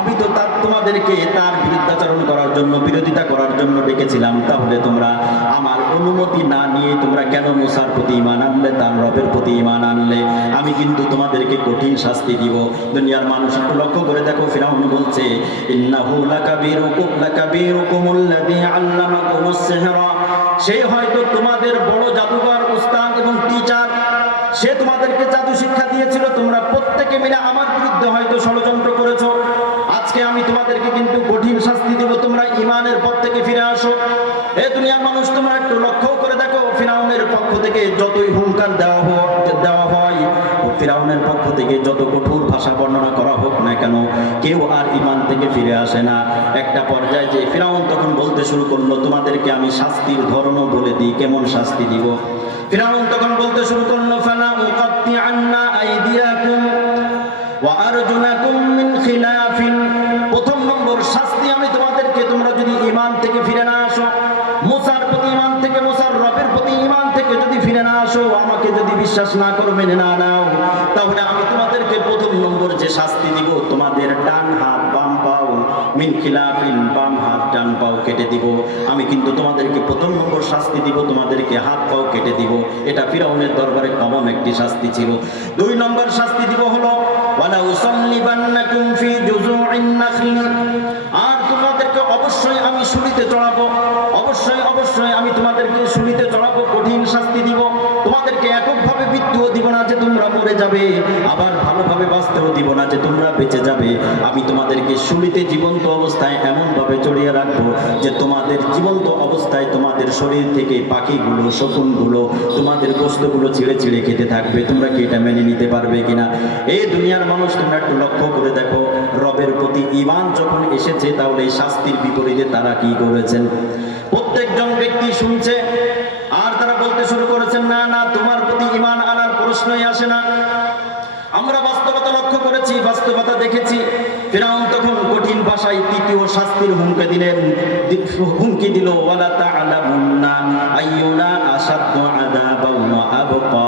আমি তো তোমাদেরকে তার বিরুদ্ধাচরণ করার জন্য, বিরোধিতা করার জন্য ডেকেছিলাম, তাহলে তোমরা আমার অনুমতি না নিয়ে তোমরা কেন মুসার প্রতি ঈমান আনলে, তার রবের প্রতি ঈমান আনলে? আমি কিন্তু তোমাদেরকে কঠিন শাস্তি দিব। দুনিয়ার মানুষ একটু লক্ষ্য করে দেখো, ফিরাউন বলছে, ইন্নাহু লাকাবীরুকুমুল্লাযী আল্লামাকুমুস সিহরা, সে হয়তো তোমাদের বড় জাদুকর, উস্তাদ এবং টিচার, সে তোমাদেরকে জাদু শিক্ষা দিয়েছিল, তোমরা প্রত্যেকে মিলে আমার বিরুদ্ধে হয়তো ষড়যন্ত্র করেছো। আজকে আমি তোমাদেরকে কিন্তু কঠিন শাস্তি দেব, তোমরা ঈমানের পথ থেকে ফিরে আসো। এই দুনিয়ার মানুষ তোমরা একটু লক্ষ্য করে দেখো, ফিরাউনের পক্ষ থেকে যতই হুঙ্কার দেওয়া হয়, ফিরাউনের পক্ষ থেকে যত কঠোর ভাষা বর্ণনা করা হোক না কেন, কেউ আর ঈমান থেকে ফিরে আসে না। একটা পর্যায়ে যে ফিরাউন তখন বলতে শুরু করলো, তোমাদেরকে আমি শাস্তির ধরনও বলে দিই, কেমন শাস্তি দিব। ফিরাউন তখন বলতে শুরু করলো, ফালা উকাত্তিআন্না আইদিয়াকুম ওয়া আরজুলাকুম মিন খিলাফিন, প্রথম নম্বর শাস্তি আমি তোমাদেরকে, তোমরা যদি ঈমান থেকে ফিরে না আসো, মুসার প্রতি ঈমান থেকে, মুসার রবের প্রতি ঈমান থেকে যদি ফিরে না আসো, আমাকে যদি বিশ্বাস না করো, মেনে না নাও, তাহলে আমি তোমাদেরকে প্রথম নম্বর যে শাস্তি দিব, তোমাদের ডান হাত বাম পাও, মিন খিলাফিন, বাম হাত ডান পাও কেটে দিব। আমি কিন্তু তোমাদেরকে প্রথম নম্বর শাস্তি দিব, তোমাদেরকে হাত পাও কেটে দিব। এটা ফিরাউনের দরবারে কমন একটি শাস্তি ছিল। 2 নম্বর শাস্তি দিব হলো, ওয়ালা উসাল্লিবান্নাকুম ফি জুযু'ইন নাখলি, আর তোমাদেরকে অবশ্যই আমি শুলিতে চড়াবো, অবশ্যই আমি তোমাদেরকে শুলিতে চড়াবো, কঠিন শাস্তি দিব। তোমাদেরকে এককভাবে মৃত্যুও দিব না যে তোমরা মরে যাবে, আবার ভালোভাবে বাঁচতেও দিব না যে তোমরা বেঁচে যাবে। আমি তোমাদেরকে শুলিতে জীবন্ত অবস্থায় এমনভাবে চড়িয়ে রাখবো যে তোমাদের জীবন্ত অবস্থায় তোমাদের শরীর থেকে পাখিগুলো, শকুনগুলো তোমাদের গোশতগুলো ছিঁড়ে ছিঁড়ে খেতে থাকবে। তোমরা কি এটা মেনে নিতে পারবে কিনা? এই দুনিয়ার মানুষ তোমরা একটু লক্ষ্য করে দেখো, রবের প্রতি ঈমান যখন এসেছে, তাহলে এই শাস্তির বিপরীতে তারা কি করেছেন? প্রত্যেকজন ব্যক্তি শুনছে আর তারা বলতে শুরু করেছেন, না না, তোমার প্রতি ঈমান আনার প্রশ্নই আসে না। আমরা বাস্তবতা লক্ষ্য করেছি, বাস্তবতা দেখেছি। ফিরাউন তখন কঠিন ভাষায় তৃতীয় শাস্তির হুমকি দিল, ওয়ালা তা'লামুন্না আইয়ুনা আশাদ্দু আযাবান ওয়া আবকা,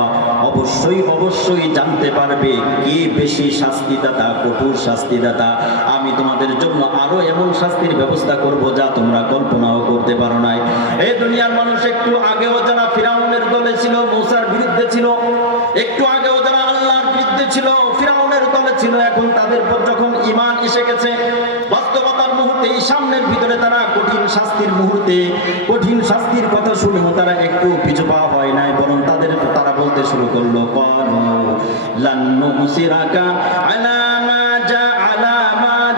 অবশ্যই জানতে পারবে কে বেশি শাস্তিদাতা, কঠোর শাস্তিদাতা। আমি তোমাদের জন্য আরো এমন শাস্তির ব্যবস্থা করব যা তোমরা কল্পনাও করতে পারো নাই। এই দুনিয়ার মানুষ একটু আগেও যারা ফিরাউনের দলে ছিল, মুসার বিরুদ্ধে ছিল, একটু আগেও যারা আল্লাহর বিরুদ্ধে ছিল, ফিরাউনের দলে ছিল, এখন তাদের পর যখন ঈমান এসে গেছে, বাস্তবতার মুহূর্তে এই সামনের ভিতরে তারা কঠিন শাস্তির মুহূর্তে কঠিন শাস্তির কথা শুনেও তারা একটু পিছু পা হয় নাই, বরং তারা বলতে শুরু করলো ক্বালু লান নুসিরাকা আলা মা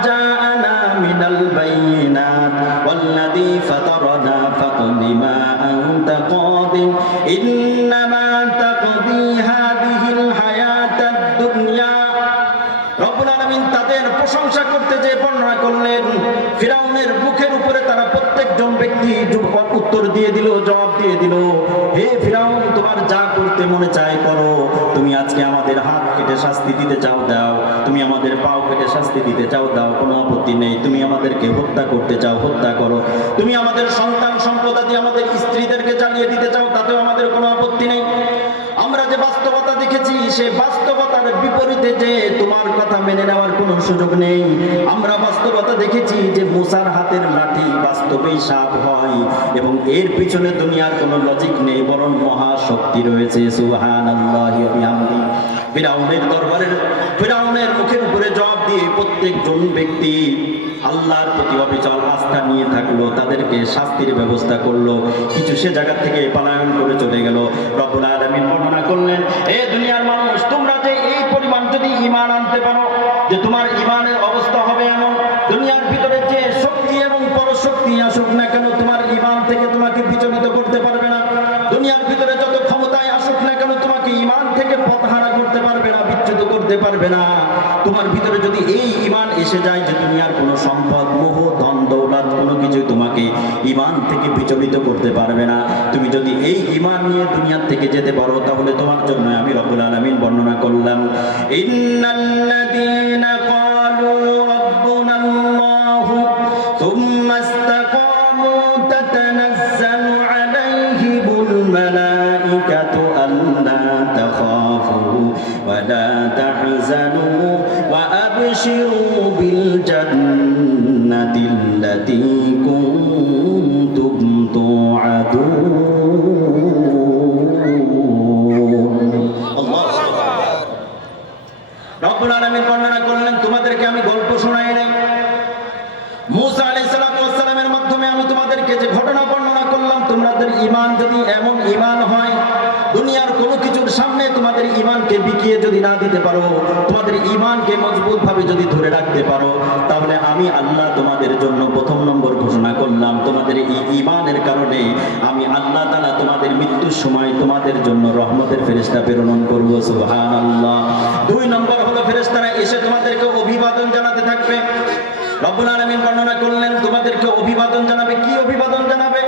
জাআনা মিনাল বাইয়িনাত ওয়াল্লাযী ফাতারানা ফাকদি মা আনতা কাদিন ইন্নামা তাকদি হাযিহিল হায়াতাদ দুনিয়া। রব্বুল আলামিন তাদের প্রশংসা করতে যে বর্ণনা করলেন, ফিরাউনের মুখের উপরে তারা প্রত্যেকজন ব্যক্তি উত্তর দিয়ে দিল, জবাব দিয়ে দিল, হে ফিরাউন, তোমার যা করতে মনে চায় করো। তুমি আজকে আমাদের হাত কেটে শাস্তি দিতে চাও দাও, তুমি আমাদের পাও কেটে শাস্তি দিতে চাও দাও, কোনো আপত্তি নেই। তুমি আমাদেরকে হত্যা করতে চাও হত্যা করো, তুমি আমাদের সন্তান সম্পদাদি আমাদের স্ত্রীদেরকে জ্বালিয়ে দিতে চাও, তাতেও আমাদের কোনো আপত্তি নেই। আমরা যে বাস্তবতা দেখেছি সে বাস্তবতার বিপরীতে যে তোমার কথা মেনে নেওয়ার কোনো সুযোগ নেই। আমরা বাস্তবতা দেখেছি যে মুসার হাতের লাঠি বাস্তবেই সাপ হয় এবং এর পিছনে দুনিয়ার কোনো লজিক নেই, বরং মহাশক্তি রয়েছে। সুবহানাল্লাহি ওয়া বিহামদিহি। ফিরাউনের মুখের উপরে জবাব দিয়ে প্রত্যেকজন ব্যক্তি আল্লাহর প্রতি অবিচল আস্থা নিয়ে থাকলো, তাদেরকে শাস্তির ব্যবস্থা করলো। কিছু সে জায়গা থেকে পলায়ন করে চলে গেল। রব্বুল আলামিন বর্ণনা করলেন, এ দুনিয়ার মানুষ, তোমরা যে এই পরিমাণ যদি ঈমান আনতে পারো যে তোমার ঈমানের অবস্থা হবে এমন, দুনিয়ার ভিতরে যে শক্তি এবং পরশক্তি আসুক না কেন তোমার ঈমান থেকে তোমাকে বিচলিত করতে পারবে না। দুনিয়ার ভিতরে যত ক্ষমতায় আসুক না কেন তোমাকে ঈমান থেকে পথহারা করতে পারবে না, বিচ্যুত করতে পারবে না। তোমার ভিতরে যদি এই ঈমান এসে যায় যে দুনিয়ার কোনো সম্পদ, মোহ, ধন দৌলত কোনো কিছু তোমাকে ঈমান থেকে বিচলিত করতে পারবে না। তুমি যদি এই ঈমান নিয়ে দুনিয়ার থেকে যেতে পারো, তাহলে তোমার জন্য আমি রব্বুল আলামিন বর্ণনা করলাম, ইন্নাল্লাযীনা ক্বালু রাব্বুনাল্লাহু সুম্মা ইসতাকামু তাতানাজ্জালু আলাইহিমুল মালাঈকাতু আল্লা তাখাফু ওয়া লা তাহজানু ওয়া আবশিরু বিল জান্নাতিল্লাতী কুনতুম তুআদুন। রব্বুল আলামিন বর্ণনা করলেন, তোমাদেরকে আমি গল্প শোনাই নাই, মূসা আলাইহিস সালাতু ওয়াস সালামের মাধ্যমে আমি তোমাদেরকে যে ঘটনা বর্ণনা করলাম, তোমাদের ঈমান যদি এমন ঈমান হয়, দুনিয়ার কোনো কিছুর সামনে তোমাদের ঈমানকে বিকিয়ে যদি না দিতে পারো, তোমাদের ঈমানকে মজবুত ভাবে যদি ধরে রাখতে পারো, তাহলে আমি আল্লাহ তোমাদের জন্য প্রথম নম্বর ঘোষণা করলাম, তোমাদের এই ঈমানের কারণে আমি আল্লাহ তাআলা তোমাদের মৃত্যুর সময় তোমাদের জন্য রহমতের ফেরেশতা প্রেরণ করব। সুবহানাল্লাহ। দুই নম্বর হলো ফেরেশতারা এসে তোমাদেরকে অভিবাদন জানাতে থাকবে। রব্বুল আলামিন বর্ণনা করলেন, তোমাদেরকে অভিবাদন জানাবে। কি অভিবাদন জানাবে?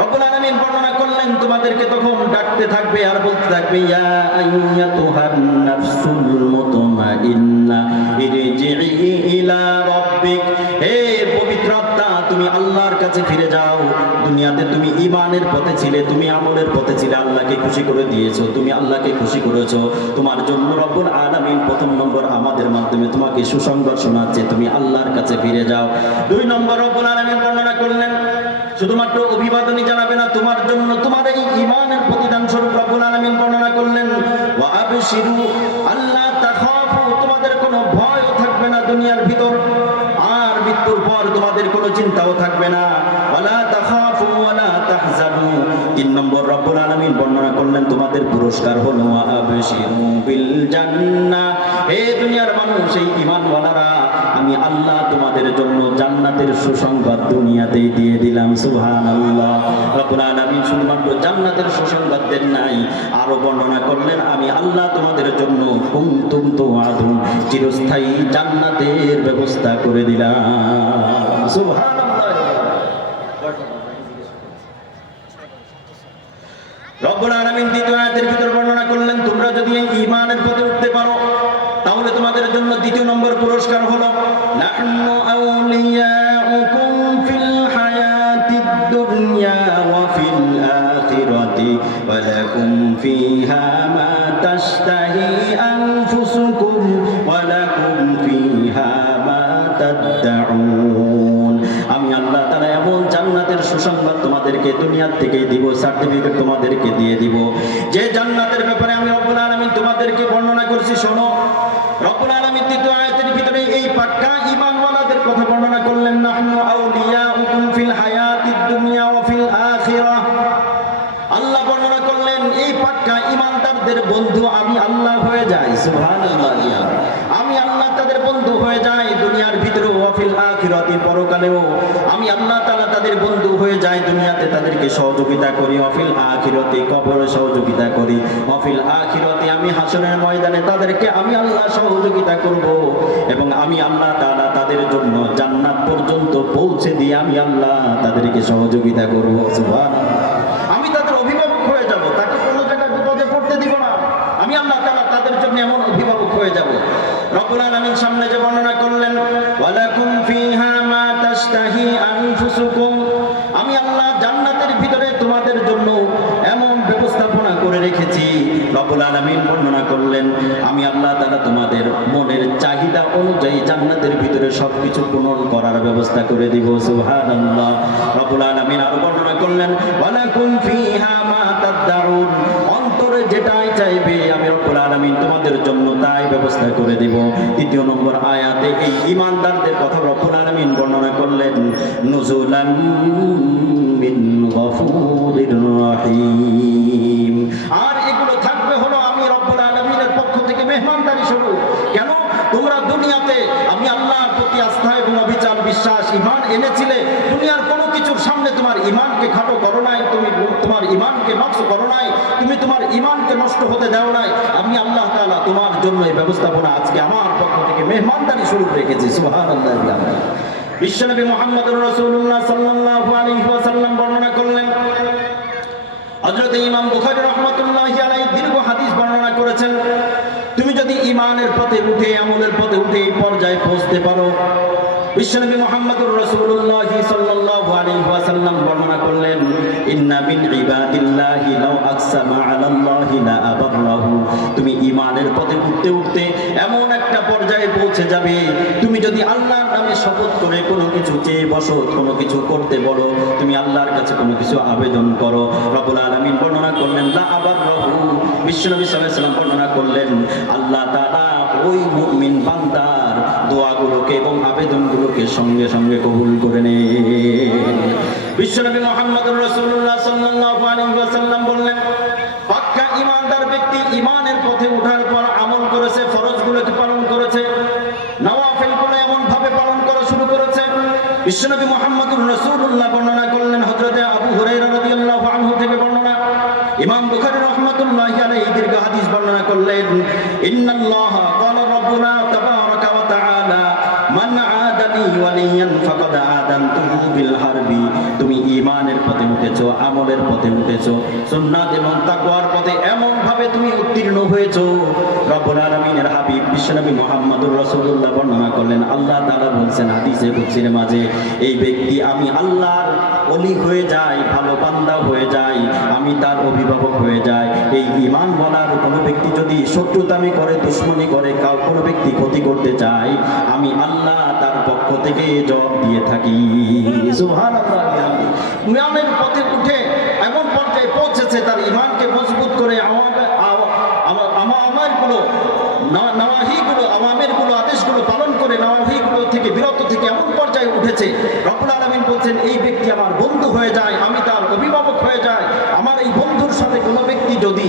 রব্বুল আলামিন বর্ণনা করলেন, তোমাদেরকে তখন ডাকতে থাকবে আর বলতে থাকবে, ইয়া আইয়াতুহান নাফসুল মুতমাইন্না ইরজিই ইলা রাব্বিক। হে পবিত্র আত্মা, তুমি আল্লাহর কাছে ফিরে যাও। দুনিয়াতে তুমি ঈমানের পথে ছিলে, তুমি আমলের পথে ছিলে, আল্লাহকে খুশি করে দিয়েছো, তুমি আল্লাহকে খুশি করেছো। তোমার জন্য রব্বুল আলামিন প্রথম নম্বর আমাদের মাধ্যমে তোমাকে সুসংবাদ শোনাচ্ছে, তুমি আল্লাহর কাছে ফিরে যাও। দুই নম্বর রব্বুল আলামিন বর্ণনা করলেন, শুধুমাত্র অভিবাদনই জানাবে না, তোমার জন্য তোমার এই ঈমানের প্রতিদান স্বরূপ রব্বুল আলামিন বর্ণনা করলেন, ওয়া আবশিরু আল্লা তাখাফু, তোমাদের কোনো ভয়ও থাকবে না দুনিয়ার ভিতর, আর মৃত্যুর পর তোমাদের কোনো চিন্তাও থাকবে না। ওয়ালা তাখাফু ওয়ালা তাহজানু। তিন নম্বর রব্বুল আলামিন বর্ণনা করলেন, তোমাদের পুরস্কার হলো ওয়া আবশিরু বিল জান্নাহ। হে দুনিয়ার মানুষ, এই ঈমানওয়ালারা, আমি আল্লাহ তোমাদের জন্য জান্নাতের সুসংবাদ দুনিয়াতেই দিয়ে দিলাম। সুবহানাল্লাহ। রব্বুল আলামিন শুধুমাত্র জান্নাতের সুসংবাদ দেন নাই, আরো বর্ণনা করলেন, আমি আল্লাহ তোমাদের জন্য কুনতুম তুআদুন, চিরস্থায়ী জান্নাতের ব্যবস্থা করে দিলাম। সুবহানাল্লাহ। রব্বুল আলামিন দ্বিতীয় আয়াতের ভিতর বর্ণনা করলেন, তোমরা যদি এই ঈমানের পথে উঠতে পারো, তাহলে তোমাদের জন্য দ্বিতীয় নম্বর পুরস্কার হলো, নাহনু আউলিয়াউকুম ফিল হায়াতিদ দুনিয়া ওয়া ফিল আখিরাতি ওয়া লাকুম ফিহা মা তাশতাহি আনফুসুকুম ওয়া লাকুম ফিহা মা তাদউন। আমি আল্লাহ তাআলা এমন জান্নাতের সুসংবাদ তোমাদেরকে দুনিয়া থেকে দিব, সার্টিফিকেট তোমাদেরকে দিয়ে দিব, যে জান্নাতের ব্যাপারে আমি রব্বুল আলামিন তোমাদেরকে বর্ণনা করছি। শোনো, রব্বুল আলামিন দ্বিতীয় আয়াতের ভিতরে এই পাক্কা ঈমানওয়ালাদের কথা বর্ণনা করলেন, নাহনু বন্ধু আমি আল্লাহ হয়ে যাই। সুবহানাল্লাহ। আমি আল্লাহ তাদের বন্ধু হয়ে যাই দুনিয়ার ভিতরে, ওয়াফিল আখিরাতি পরকালেও আমি আল্লাহ তাআলা তাদের বন্ধু হয়ে যাই। দুনিয়াতে তাদেরকে সহযোগিতা করি, ওয়াফিল আখিরাতি কবরে সহযোগিতা করি, ওয়াফিল আখিরাতি আমি হাসরের ময়দানে তাদেরকে আমি আল্লাহ সহযোগিতা করব এবং আমি আল্লাহ তাআলা তাদের জন্য জান্নাত পর্যন্ত পৌঁছে দিয়ে আমি আল্লাহ তাদেরকে সহযোগিতা করব। সুবহানাল্লাহ। আমি তাদের অভিভাবক হয়ে যাব, তাকে কোনো জায়গায় বিপদে পড়তে দিব না। আমি আল্লাহ তাআলা তাদের জন্য এমন অভিভাবক হয়ে যাব। রব্বুল আলামিন সামনে যে বর্ণনা করলেন, ওয়ালাকুম ফিহা মা তাশতাহি আনফুসুকুম, আমি আল্লাহ জান্নাতের ভিতরে তোমাদের জন্য এমন ব্যবস্থাপনা করে রেখেছি। রব্বুল আলামিন বর্ণনা করলেন, আমি আল্লাহ তাআলা তোমাদের মনের চাহিদা অনুযায়ী জান্নাতের ভিতরে সবকিছু পূরণ করার ব্যবস্থা করে দিব। সুবহানাল্লাহ। রব্বুল আলামিন আরো বর্ণনা করলেন, ওয়ালাকুম ফিহা মা তাদউন, অন্তরে যেটাই চাইবে আমি রব্বুল আলামিন তোমাদের জন্য তাই ব্যবস্থা করে দিব। তৃতীয় নম্বর আয়াতে এই ঈমানদারদের কথা রব্বুল আলামিন বর্ণনা করলেন, নুজুলাম মিন গফুরির রহিম, আর এগুলো থাকবে হলো আমি রব্বুল আলামিনের পক্ষ থেকে মেহমানদারি স্বরূপ। কেন? তোমরা দুনিয়াতে আমি আল্লাহর প্রতি আস্থা এবং অবিচল বিশ্বাস ঈমান এনেছিলে, দুনিয়ার কোনো কিছুর সামনে তোমার ঈমানকে খাটো করো নাই, তুমি তোমার ঈমানকে নষ্ট করো নাই, তুমি তোমার ঈমানকে নষ্ট হতে দাও নাই। আমি আল্লাহ তাআলা তোমার জন্য এই ব্যবস্থাপনা আজকে আমার পক্ষ থেকে মেহমানদারি স্বরূপ রেখেছি। সুবহানাল্লাহ। বিশ্বনবী মুহাম্মদুর রাসূলুল্লাহ সাল্লাল্লাহু আলাইহি ওয়াসাল্লাম বর্ণনা করলেন, হযরত ইমাম বুখারী রাহমাতুল্লাহি আলাইহি দীর্ঘ হাদিস বর্ণনা করেছেন, তুমি যদি ঈমানের পথে উঠে আমলের পথে উঠে এই পর্যায়ে পৌঁছতে পারো, বিশ্বনবী মুহাম্মদুর রাসূলুল্লাহ সাল্লাল্লাহু আলাইহি ওয়াসাল্লাম বর্ণনা করলেন, ইন্না মিন ইবাদিল্লাহি লাউ আকসামা আলাল্লাহি লা আবাররাহু, তুমি ঈমানের পথে উঠতে উঠতে এমন একটা পর্যায়ে পৌঁছে যাবে, তুমি যদি আল্লাহর নামে শপথ করে কোনো কিছু চেয়ে বসো, কোনো কিছু করতে বলো, তুমি আল্লাহর কাছে কোনো কিছু আবেদন করো, রব্বুল আলামিন বর্ণনা করলেন লা আবাররাহু, বিশ্বনবী সাল্লাল্লাহু আলাইহি ওয়াসাল্লাম বর্ণনা করলেন আল্লাহ তাআলা ওই মুমিন বান্দার দোয়াগুলোকে এবং আবেদনগুলোকে সঙ্গে সঙ্গে কবুল করে নেন। বিশ্বনবী মুহাম্মদুর রাসূলুল্লাহ সাল্লাল্লাহু আলাইহি ওয়াসাল্লাম বললেন, পাক্কা ঈমানদার ব্যক্তি ঈমানের পথে ওঠার পর আমল করেছে, ফরজগুলোকে পালন করেছে, নওয়াফিলগুলো এমন ভাবে পালন করা শুরু করেছে। বিশ্বনবী মুহাম্মদুর রাসূলুল্লাহ বর্ণনা করলেন, হযরতে আবু হুরায়রা রাদিয়াল্লাহু আনহু থেকে বর্ণনা, ইমাম বুখারী রাহমাতুল্লাহি আলাইহি দীর্ঘ হাদিস বর্ণনা করলেন, ইন্নাল্লাহা ক্বালা রাব্বুনা তাবারাকা ওয়া তাআলা মান আদালি ওয়ালিয়ান ফাকাদ আদানতুহু বিল হারবি, তুমি ঈমানের পথে উঠেছো, আমলের পথে উঠেছো, সুন্নাত এবং তাকওয়ার পথে এমন ভাবে তুমি উত্তীর্ণ হয়েছো, রব্বুল আলামিনের হাবিব বিশ্বনবী মুহাম্মদুর রাসূলুল্লাহ বর্ণনা করলেন, আল্লাহ তাআলা বলেন হাদিসে কুদসির মাঝে, এই ব্যক্তি আমি আল্লাহর ওলি হয়ে যাই, ভালো বান্দা হয়ে যাই, আমি তার অভিভাবক হয়ে যাই। এই ঈমান বলার কোনো ব্যক্তি যদি শত্রুতামি করে, দুশমনি করে, কোনো ব্যক্তি ক্ষতি করতে চায়, আমি আল্লাহ তার পক্ষ থেকে জবাব দিয়ে থাকি। সুবহানাল্লাহ। ঈমানের পথে উঠে এমন পর্যায়ে পৌঁছেছে, তার ঈমানকে মজবুত করে আওয়ামেরগুলো আদেশগুলো পালন করে নওয়াহিগুলো থেকে বিরত থেকে এমন পর্যায়ে উঠেছে, রব্বুল আলামিন বলছেন এই ব্যক্তি আমার বন্ধু হয়ে যায়, আমি তার অভিভাবক হয়ে যাই। আমার এই বন্ধুর সাথে কোনো ব্যক্তি যদি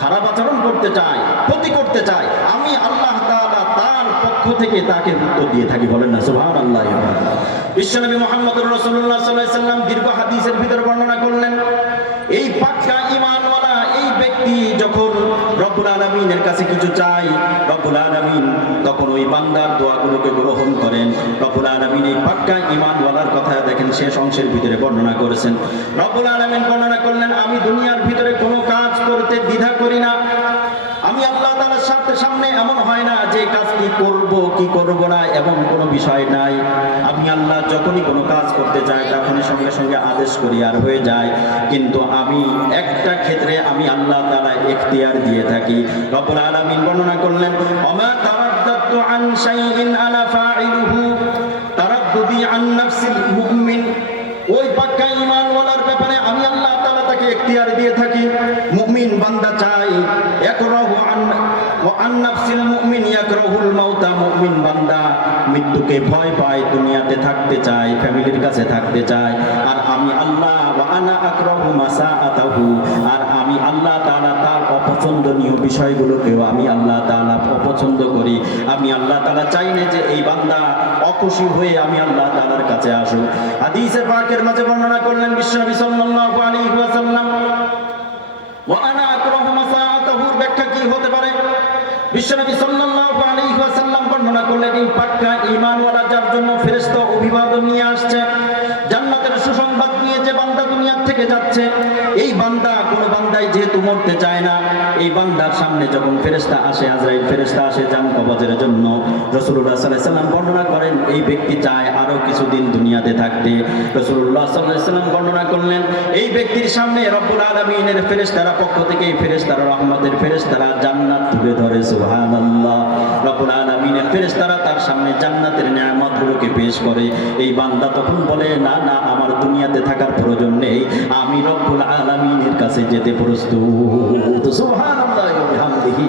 খারাপ আচরণ করতে চায়, ক্ষতি করতে চায়, আমি আল্লাহ তাআলা তার পক্ষ থেকে তাকে উত্তর দিয়ে থাকি। বলেন না সুবহানাল্লাহ। বিশ্বনবী মুহাম্মদুর রাসূলুল্লাহ সাল্লাল্লাহু আলাইহি ওয়াসাল্লাম দীর্ঘ হাদিসের ভিতরে বর্ণনা করলেন, এই পাক্কা ঈমানওয়ালা এই ব্যক্তি যখন রব্বুল আলামিনের কাছে কিছু চায়, রব্বুল আলামিন তখন ওই বান্দার দোয়াগুলোকে গ্রহণ করেন। রব্বুল আলামিন এই পাক্কা ঈমানওয়ালার কথা দেখেন শেষ অংশের ভিতরে বর্ণনা করেছেন। রব্বুল আলামিন বর্ণনা করলেন, আমি দুনিয়ার ভিতরে কোনো কাজ করতে দ্বিধা করি না, আমি আল্লাহ তাআলার সামনে এমন হয় না যে কাজ কি করব কি করব না, এমন কোনো বিষয় নাই। আমি আল্লাহ যখনই কোনো কাজ করতে চাই তখনই সঙ্গে সঙ্গে আদেশ করি আর হয়ে যায়। কিন্তু আমি একটা ক্ষেত্রে আমি আল্লাহ তাআলা ইখতিয়ার দিয়ে থাকি। রব্বুল আলামিন বর্ণনা করলেন, ওমা তারাদ্দাতু আন শাইইন আলা ফাইলুহু তারাদ্দুদি আন নাফসিল মুমিন, ওই পাক্কা ঈমানওয়ালার ব্যাপারে আমি আল্লাহ তাআলা তাকে ইখতিয়ার দিয়ে থাকি। মুমিন বান্দা চাই ইয়াকরাহু আন নাফসিল মুমিন ইয়াকরাহুল মাউতা, মুমিন বান্দা মৃত্যুকে ভয় পায়, দুনিয়াতে থাকতে চায়, ফ্যামিলির কাছে থাকতে চায়। আর আমি আল্লাহ ওয়া আনা আকরাহু মাসাআতাহু, আর আমি আল্লাহ তাআলা তার অপছন্দনীয় বিষয়গুলোকেও আমি আল্লাহ তাআলা অপছন্দ করি। আমি আল্লাহ তাআলা চাই না যে এই বান্দা অখুশি হয়ে আমি আল্লাহ তাআলার কাছে আসুক। হাদিসে পাকের মাঝে বর্ণনা করলেন বিশ্বনবী সাল্লাল্লাহু আলাইহি ওয়াসাল্লাম, ওয়া আনা আকরাহু মাসাআতাহুর ব্যাখ্যা কি হতে পারে? বিশ্বনবী সাল্লাল্লাহু আলাইহি ওয়াসাল্লাম বর্ণনা করলেন এই পাক্কা ঈমানওয়ালা যার জন্য ফেরেশতা অভিবাদন নিয়ে আসছে, জান্নাতের সুসংবাদ নিয়ে যে বান্দা দুনিয়া থেকে যাচ্ছে, এই বান্দা কোন বান্দাই যেহেতু মরতে চায় না, এই বান্দার সামনে যখন ফেরেশতা আসে, আজরাইল ফেরেশতা আসে জান কবজের জন্য, রাসূলুল্লাহ সাল্লাল্লাহু আলাইহি ওয়াসাল্লাম বর্ণনা করেন এই ব্যক্তি চায় আরো কিছুদিন দুনিয়াতে থাকতে। রাসূলুল্লাহ সাল্লাল্লাহু আলাইহি ওয়াসাল্লাম বর্ণনা করলেন এই ব্যক্তির সামনে রব্বুল আলামিনের ফেরেশতারা পক্ষ থেকে এই ফেরেশতারা রহমতের ফেরেশতারা জান্নাত তুলে ধরে। সুবহানাল্লাহ। রব্বুল আলামিনের ফেরেশতারা তার সামনে জান্নাতের নিয়ামতগুলোকে পেশ করে। এই বান্দা তখন বলে না না, আমার দুনিয়াতে থাকার প্রয়োজন নেই, আমি রব্বুল আলামিনের কাছে যেতে প্রস্তুত। সুবহানাল্লাহ ওয়া বিহামদিহি।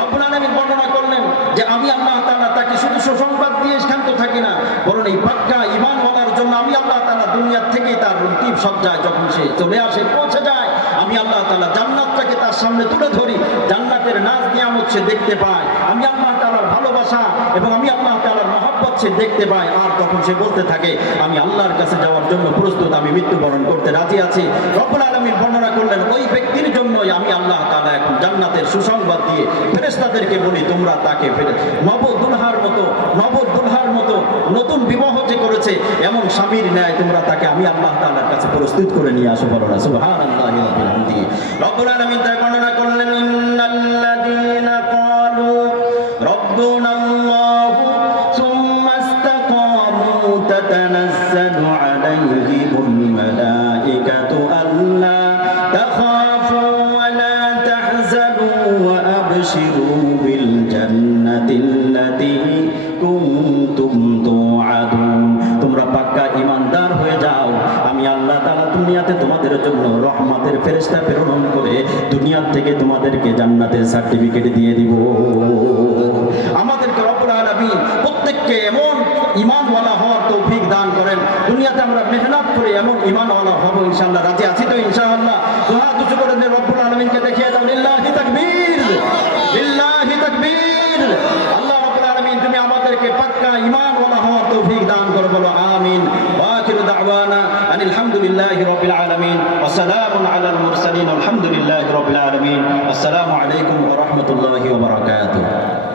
রব্বুল আলামিন বর্ণনা করলেন যে আমি আল্লাহ তাআলা তাকে শুধু সুসংবাদ দিয়ে শান্ত থাকি না, বরং এই পাক্কা ঈমানওয়ালার জন্য আমি আল্লাহ তাআলা দুনিয়া থেকেই তার রুটিব সজ্জায় যখন সে চলে আসে, পৌঁছে যায়, আমি আল্লাহ তাআলা জান্নাতটাকে তার সামনে তুলে ধরি, জান্নাতের নাজ নিয়ামত সে দেখতে পায়, আমি আল্লাহ তাআলার ভালোবাসা এবং আমি আল্লাহ তাআলার মহব্বত সে দেখতে পায়। আর তখন সে বলতে থাকে আমি আল্লাহর কাছে যাওয়ার জন্য প্রস্তুত, আমি মৃত্যুবরণ করতে রাজি আছি। রব্বুল আলামিন বর্ণনা করলেন ওই ব্যক্তির জন্যই আমি আল্লাহ তাআলা এখন জান্নাতের সুসংবাদ দিয়ে ফেরেশতাদেরকে বলি তোমরা তাকে নবদুলহার মতো নতুন বিবাহ যে করেছে এমন স্বামীর ন্যায় তোমরা তাকে আমি আল্লাহ তাআলার কাছে প্রস্তুত করে নিয়ে আসো। বলো না সুবহানাল্লাহি ওয়া বিহামদিহি। রব্বুল আলামিন তাই বর্ণনা করলেন ইন্নাল্লাযীনা ক্বালু রাব্বুনাল্লাহু সুম্মা ইসতাকামু তাতানাজ্জালু আলাইহিমুল মালাইকাতু আল্লা তাখাফু ওয়া লা তাহজানু ওয়া আবশিরু বিল জান্নাতিল্লাতী কুনতুম তুআদুন। তোমরা পাক্কা ঈমানদার হয়ে যাও, আমি আল্লাহ তাআলা দুনিয়াতে তোমাদের জন্য রহমতের ফেরেশতা প্রেরণ করে দুনিয়া থেকে তোমাদেরকে জান্নাতের সার্টিফিকেট দিয়ে দিব। আমাদেরকে রব্বুল আলামিন প্রত্যেককে এমন ঈমানওয়ালা হওয়ার তৌফিক দান করেন, দুনিয়াতে আমরা মেহনত করে এমন ঈমানওয়ালা হব ইনশাআল্লাহ। রাজি আছি তো ইনশাআল্লাহ? দোয়া দুচু করে দেন, রব্বুল আলামিনকে দেখিয়ে দাও লিল্লাহি তাকবীর, লিল্লাহি তাকবীর। আল্লাহ রব্বুল আলামিন তুমি আমাদেরকে পাক্কা ঈমানওয়ালা হওয়ার তৌফিক দান করো, বলো আমিন। ওয়া আখিরু দাওয়ানা আনিল হামদুলিল্লাহি রাব্বিল আলামিন ওয়া সালামুন আলাল মুরসালিন আলহামদুলিল্লাহি রাব্বিল আলামিন। আসসালামু আলাইকুম ওয়া রাহমাতুল্লাহি ওয়া বারাকাতুহু।